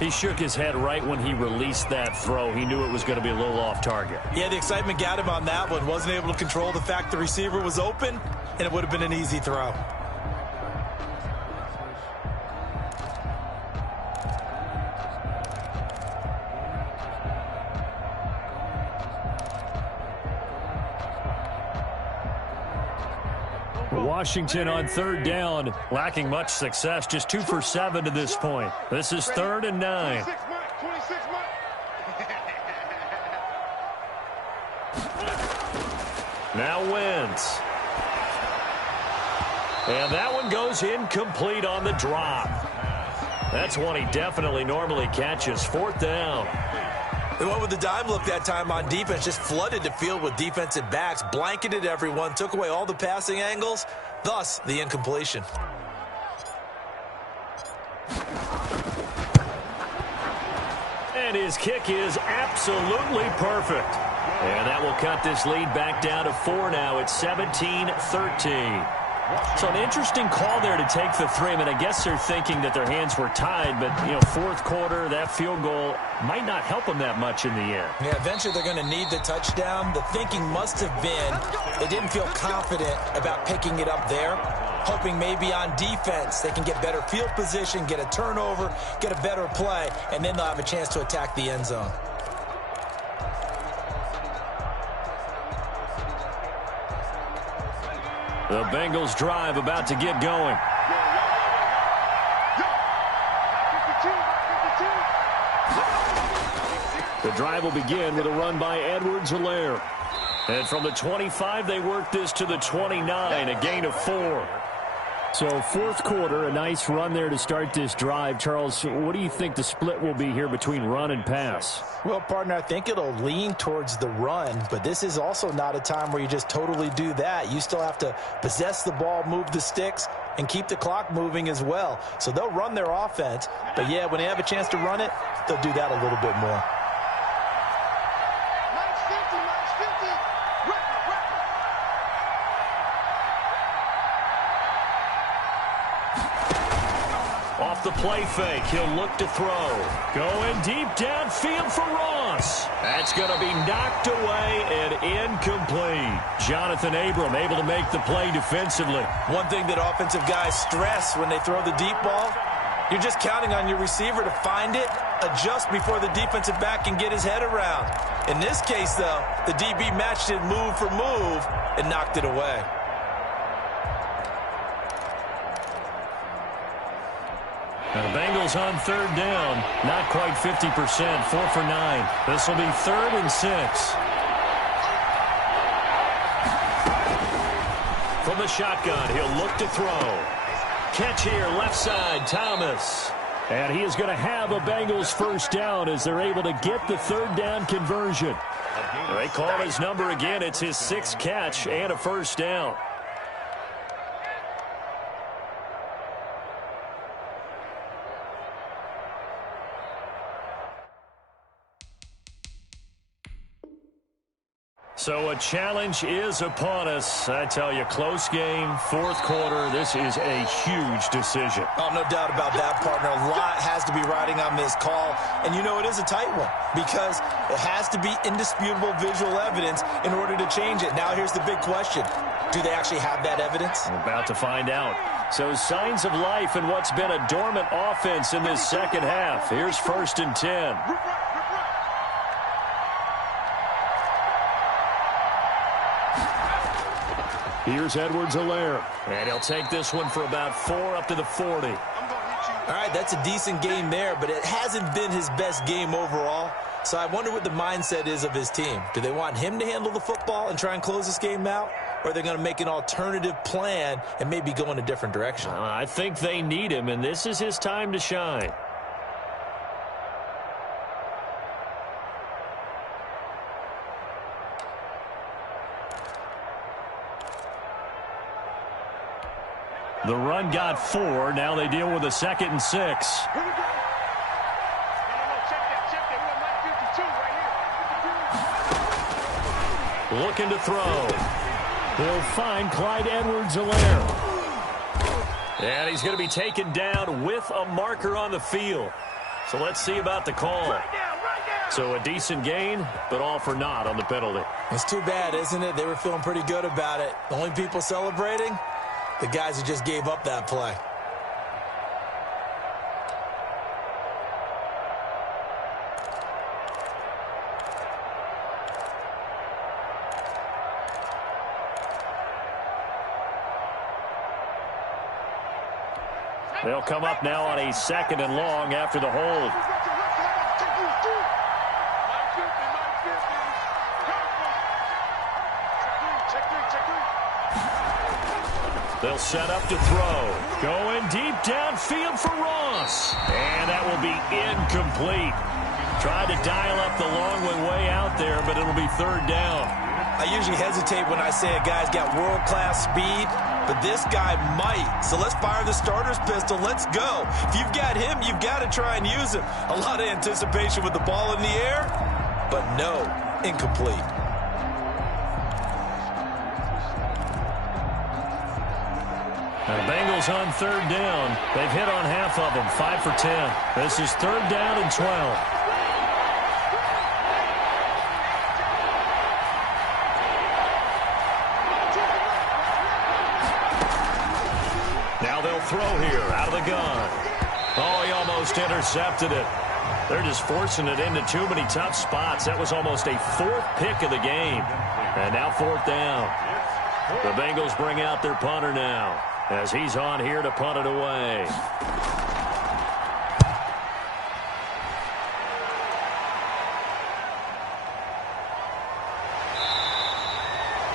He shook his head right when he released that throw. He knew it was going to be a little off target. Yeah, the excitement got him on that one. Wasn't able to control the fact the receiver was open, and it would have been an easy throw. Washington on third down, lacking much success, just 2 for 7 to this point. This is 3rd and 9. 26 months. Now Wentz. And that one goes incomplete on the drop. That's one he definitely normally catches. 4th down. They went with the dime look that time on defense, just flooded the field with defensive backs, blanketed everyone, took away all the passing angles, thus the incompletion. And his kick is absolutely perfect. And that will cut this lead back down to 4 now. It's 17-13. So an interesting call there to take the 3. I mean, I guess they're thinking that their hands were tied, but, you know, fourth quarter, that field goal might not help them that much in the end. Yeah, eventually they're going to need the touchdown. The thinking must have been they didn't feel confident about picking it up there, hoping maybe on defense they can get better field position, get a turnover, get a better play, and then they'll have a chance to attack the end zone. The Bengals drive about to get going. The drive will begin with a run by Edwards-Helaire. And from the 25, they work this to the 29, a gain of 4. So fourth quarter, a nice run there to start this drive. Charles, what do you think the split will be here between run and pass? Well, partner, I think it'll lean towards the run, but this is also not a time where you just totally do that. You still have to possess the ball, move the sticks, and keep the clock moving as well. So they'll run their offense, but yeah, when they have a chance to run it, they'll do that a little bit more. The play fake. He'll look to throw. Going deep downfield for Ross. That's going to be knocked away and incomplete. Jonathan Abram able to make the play defensively. One thing that offensive guys stress when they throw the deep ball, you're just counting on your receiver to find it, adjust before the defensive back can get his head around. In this case, though, the DB matched it move for move and knocked it away. Now the Bengals on third down, not quite 50%, 4 for 9. This will be 3rd and 6. From the shotgun, he'll look to throw. Catch here, left side, Thomas. And he is going to have a Bengals first down as they're able to get the third down conversion. They call his number again. It's his 6th catch and a first down. So a challenge is upon us. I tell you, close game, fourth quarter. This is a huge decision. Oh, no doubt about that, partner. A lot has to be riding on this call. And you know it is a tight one because it has to be indisputable visual evidence in order to change it. Now here's the big question. Do they actually have that evidence? We're about to find out. So signs of life in what's been a dormant offense in this second half. Here's 1st and 10. Here's Edwards-Helaire. And he'll take this one for about 4 up to the 40. All right, that's a decent game there, but it hasn't been his best game overall. So I wonder what the mindset is of his team. Do they want him to handle the football and try and close this game out? Or are they going to make an alternative plan and maybe go in a different direction? I think they need him, and this is his time to shine. The run got 4. Now they deal with a 2nd and 6. Looking to throw. He'll find Clyde Edwards-Helaire. And he's going to be taken down with a marker on the field. So let's see about the call. So a decent gain, but all for naught on the penalty. It's too bad, isn't it? They were feeling pretty good about it. The only people celebrating? The guys who just gave up that play. They'll come up now on a 2nd and long after the hold. They'll set up to throw. Going deep downfield for Ross. And that will be incomplete. Tried to dial up the long way out there, but it'll be 3rd down. I usually hesitate when I say a guy's got world-class speed, but this guy might. So let's fire the starter's pistol. Let's go. If you've got him, you've got to try and use him. A lot of anticipation with the ball in the air, but no, incomplete. The Bengals on third down. They've hit on half of them, 5 for 10. This is third down and 12. Now they'll throw here out of the gun. Oh, he almost intercepted it. They're just forcing it into too many tough spots. That was almost a fourth pick of the game. And now fourth down. The Bengals bring out their punter now as he's on here to punt it away.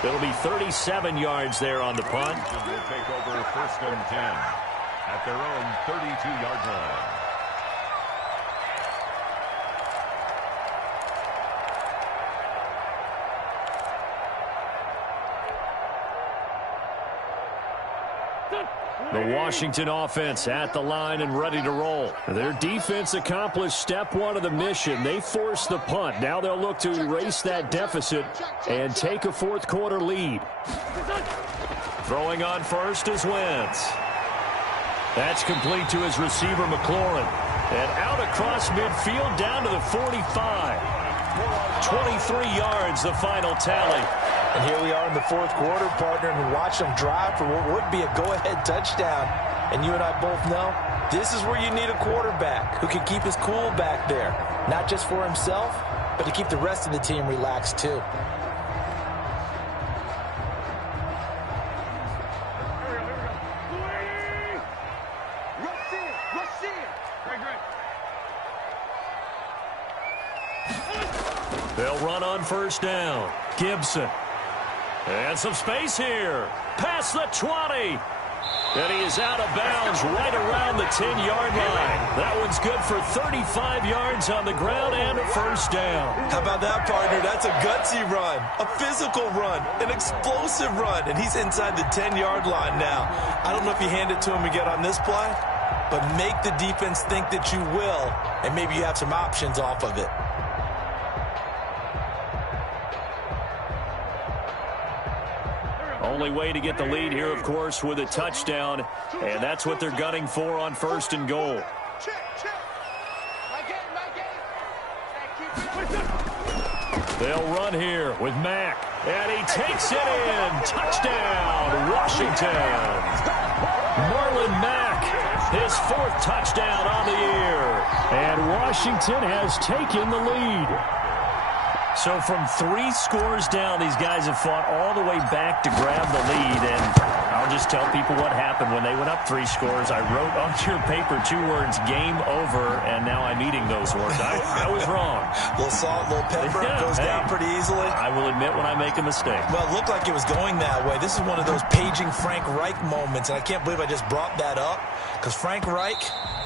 It'll be 37 yards there on the punt. Will take over first and 10 at their own 32-yard line. The Washington offense at the line and ready to roll. Their defense accomplished step one of the mission. They forced the punt. Now they'll look to erase that deficit and take a fourth quarter lead. Throwing on first is Wentz. That's complete to his receiver, McLaurin. And out across midfield down to the 45. 23 yards, the final tally. And here we are in the fourth quarter, partner, and watch them drive for what would be a go-ahead touchdown. And you and I both know this is where you need a quarterback who can keep his cool back there. Not just for himself, but to keep the rest of the team relaxed too. They'll run on first down. Gibson. And some space here. Past the 20. And he is out of bounds right around the 10-yard line. That one's good for 35 yards on the ground and a first down. How about that, partner? That's a gutsy run, a physical run, an explosive run, and he's inside the 10-yard line now. I don't know if you hand it to him again on this play, but make the defense think that you will, and maybe you have some options off of it. Only way to get the lead here, of course, with a touchdown, and that's what they're gunning for on first and goal. They'll run here with Mack, and he takes it in. Touchdown, Washington. Marlon Mack, his fourth touchdown on the year, and Washington has taken the lead. So from 3 scores down, these guys have fought all the way back to grab the lead. And I'll just tell people what happened when they went up 3 scores. I wrote on your paper 2 words, game over, and now I'm eating those words. I was wrong. A little salt, a little pepper, goes down pretty easily. I will admit when I make a mistake. Well, it looked like it was going that way. This is one of those paging Frank Reich moments, and I can't believe I just brought that up, because Frank Reich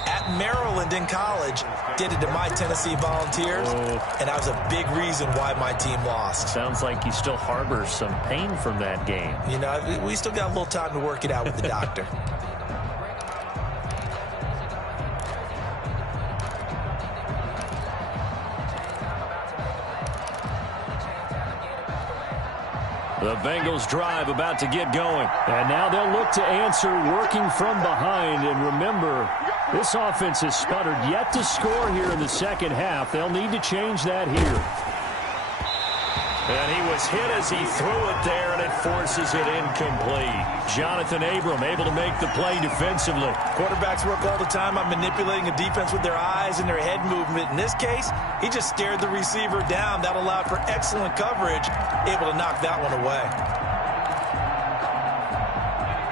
at Maryland in college did it to my Tennessee Volunteers, and that was a big reason why my team lost. Sounds like you still harbor some pain from that game. You know, we still got a little time to work it out with the doctor. The Bengals drive about to get going. And now they'll look to answer working from behind. And remember, this offense has sputtered yet to score here in the second half. They'll need to change that here. And he was hit as he threw it there, and it forces it incomplete. Jonathan Abram able to make the play defensively. Quarterbacks work all the time on manipulating a defense with their eyes and their head movement. In this case, he just stared the receiver down. That allowed for excellent coverage, able to knock that one away.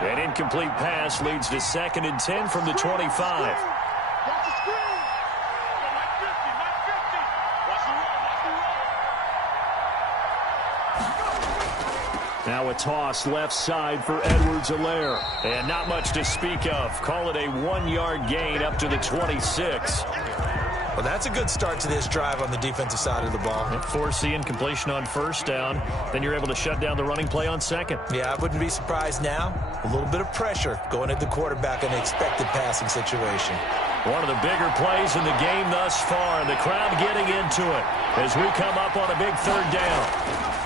An incomplete pass leads to 2nd and 10 from the 25. Now a toss left side for Edwards-Helaire. And not much to speak of. Call it a 1-yard gain up to the 26. Well, that's a good start to this drive on the defensive side of the ball. Force the incompletion on first down. Then you're able to shut down the running play on second. Yeah, I wouldn't be surprised now. A little bit of pressure going at the quarterback in an expected passing situation. One of the bigger plays in the game thus far. And the crowd getting into it as we come up on a big 3rd down.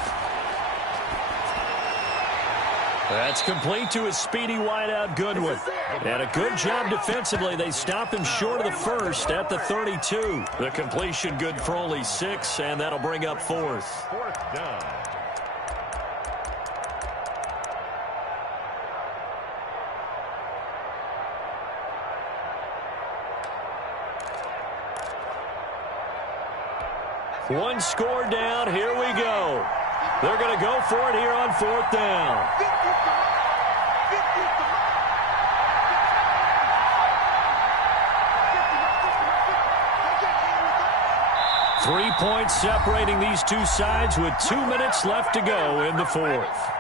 That's complete to a speedy wideout Goodwin. And a good job defensively. They stopped him short of the first at the 32. The completion good for only 6, and that'll bring up 4th. 4th down. One score down. Here we go. They're going to go for it here on 4th down. 3 points separating these two sides with 2 minutes left to go in the 4th.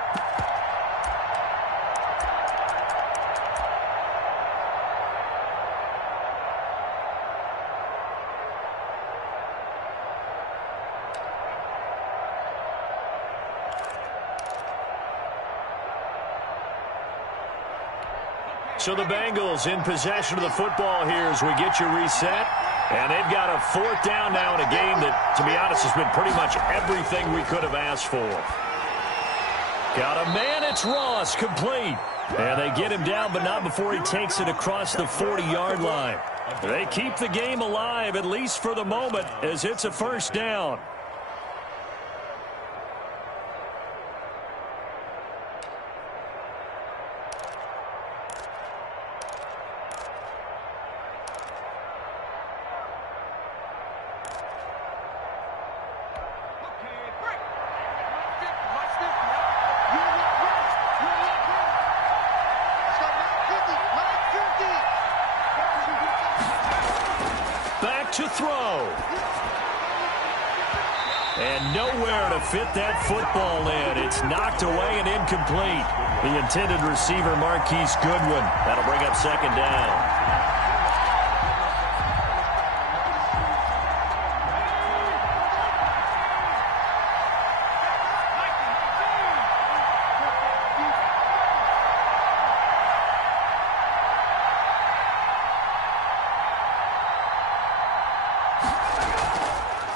So the Bengals in possession of the football here as we get you reset. And they've got a 4th down now in a game that, to be honest, has been pretty much everything we could have asked for. Got a man, it's Ross, complete. And they get him down, but not before he takes it across the 40-yard line. They keep the game alive, at least for the moment, as it's a 1st down. To throw. And nowhere to fit that football in. It's knocked away and incomplete. The intended receiver, Marquise Goodwin. That'll bring up 2nd down.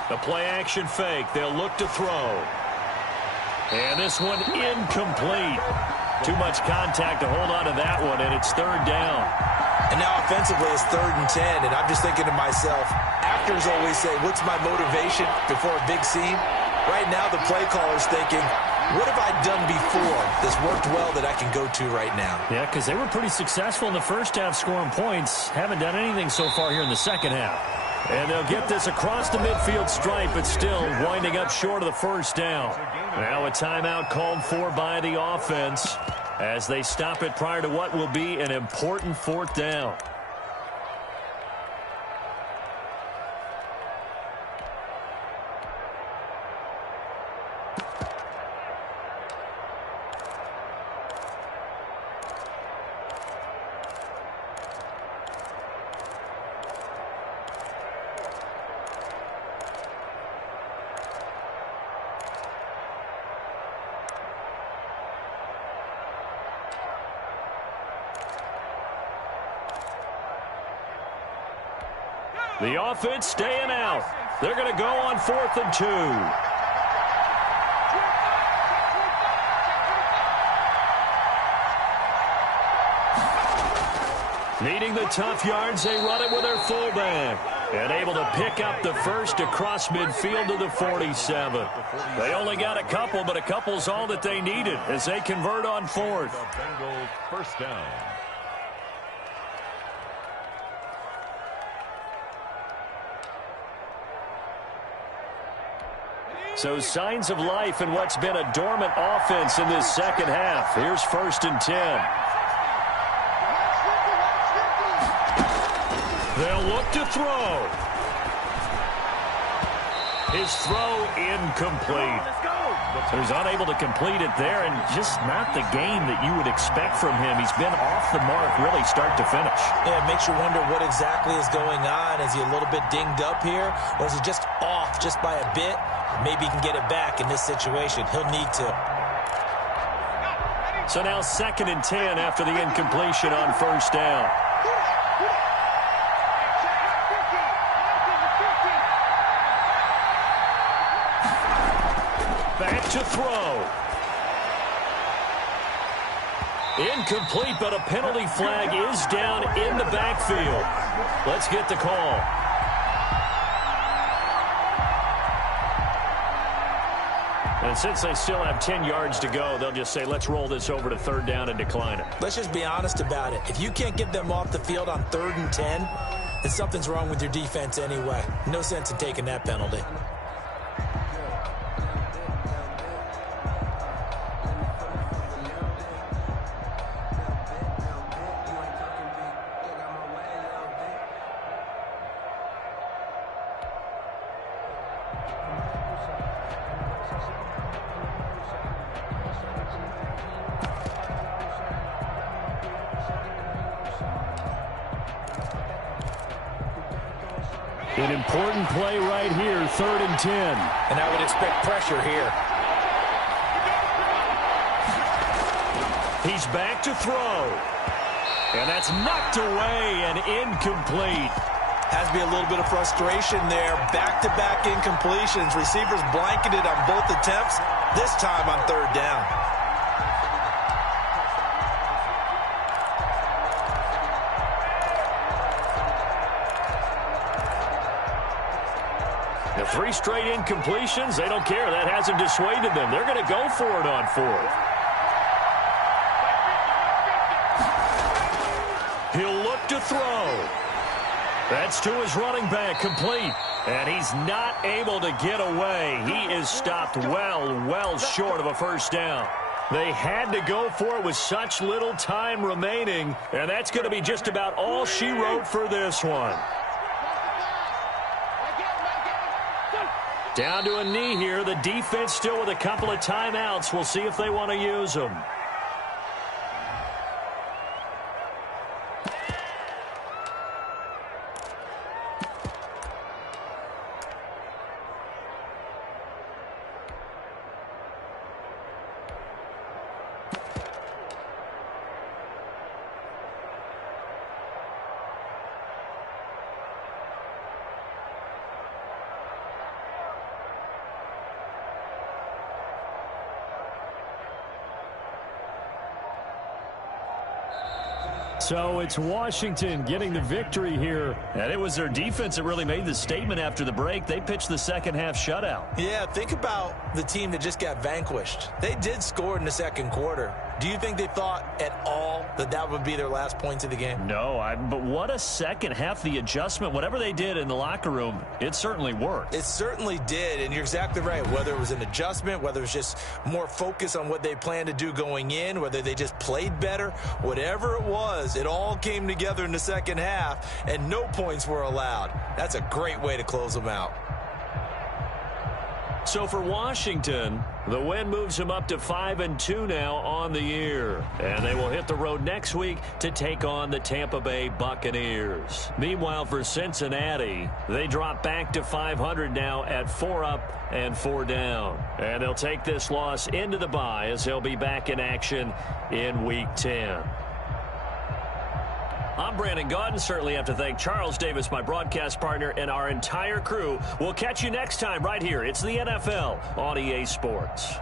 The play-action fake. They'll look to throw. And this one incomplete. Too much contact to hold on to that one, and it's 3rd down. And now offensively it's 3rd and 10, and I'm just thinking to myself, actors always say, what's my motivation before a big scene? Right now the play caller's thinking, what have I done before that's worked well that I can go to right now? Yeah, because they were pretty successful in the first half scoring points. Haven't done anything so far here in the second half. And they'll get this across the midfield stripe, but still winding up short of the 1st down. Now a timeout called for by the offense as they stop it prior to what will be an important 4th down. The offense staying out. They're going to go on 4th and 2. Needing the tough yards, they run it with their fullback. And able to pick up the first across midfield to the 47. They only got a couple, but a couple's all that they needed as they convert on 4th. Bengals 1st down. So signs of life in what's been a dormant offense in this second half. Here's 1st and 10. They'll look to throw. His throw incomplete. So he's unable to complete it there, and just not the game that you would expect from him. He's been off the mark really start to finish. Yeah, it makes you wonder what exactly is going on. Is he a little bit dinged up here, or is he just off just by a bit? Maybe he can get it back in this situation. He'll need to. So now 2nd and 10 after the incompletion on 1st down. Back to throw. Incomplete, but a penalty flag is down in the backfield. Let's get the call. And since they still have 10 yards to go, they'll just say, let's roll this over to third down and decline it. Let's just be honest about it. If you can't get them off the field on 3rd and 10, then something's wrong with your defense anyway. No sense in taking that penalty. An important play right here, 3rd and 10. And I would expect pressure here. He's back to throw. And that's knocked away and incomplete. Has to be a little bit of frustration there. Back-to-back incompletions. Receivers blanketed on both attempts, this time on 3rd down. The 3 straight incompletions, they don't care. That hasn't dissuaded them. They're going to go for it on 4th. He'll look to throw. That's to his running back, complete. And he's not able to get away. He is stopped well short of a first down. They had to go for it with such little time remaining, and that's going to be just about all she wrote for this one. Down to a knee here. The defense still with a couple of timeouts. We'll see if they want to use them. So it's Washington getting the victory here. And it was their defense that really made the statement after the break. They pitched the second half shutout. Yeah, think about the team that just got vanquished. They did score in the second quarter. Do you think they thought at all that that would be their last points of the game? No, but what a second half. The adjustment, whatever they did in the locker room, it certainly worked. It certainly did, and you're exactly right. Whether it was an adjustment, whether it was just more focus on what they planned to do going in, whether they just played better, whatever it was, it all came together in the second half, and no points were allowed. That's a great way to close them out. So for Washington, the win moves them up to 5-2 now on the year. And they will hit the road next week to take on the Tampa Bay Buccaneers. Meanwhile, for Cincinnati, they drop back to 500 now at 4 up and 4 down. And they'll take this loss into the bye as they'll be back in action in Week 10. I'm Brandon Gaudin. Certainly have to thank Charles Davis, my broadcast partner, and our entire crew. We'll catch you next time right here. It's the NFL on EA Sports.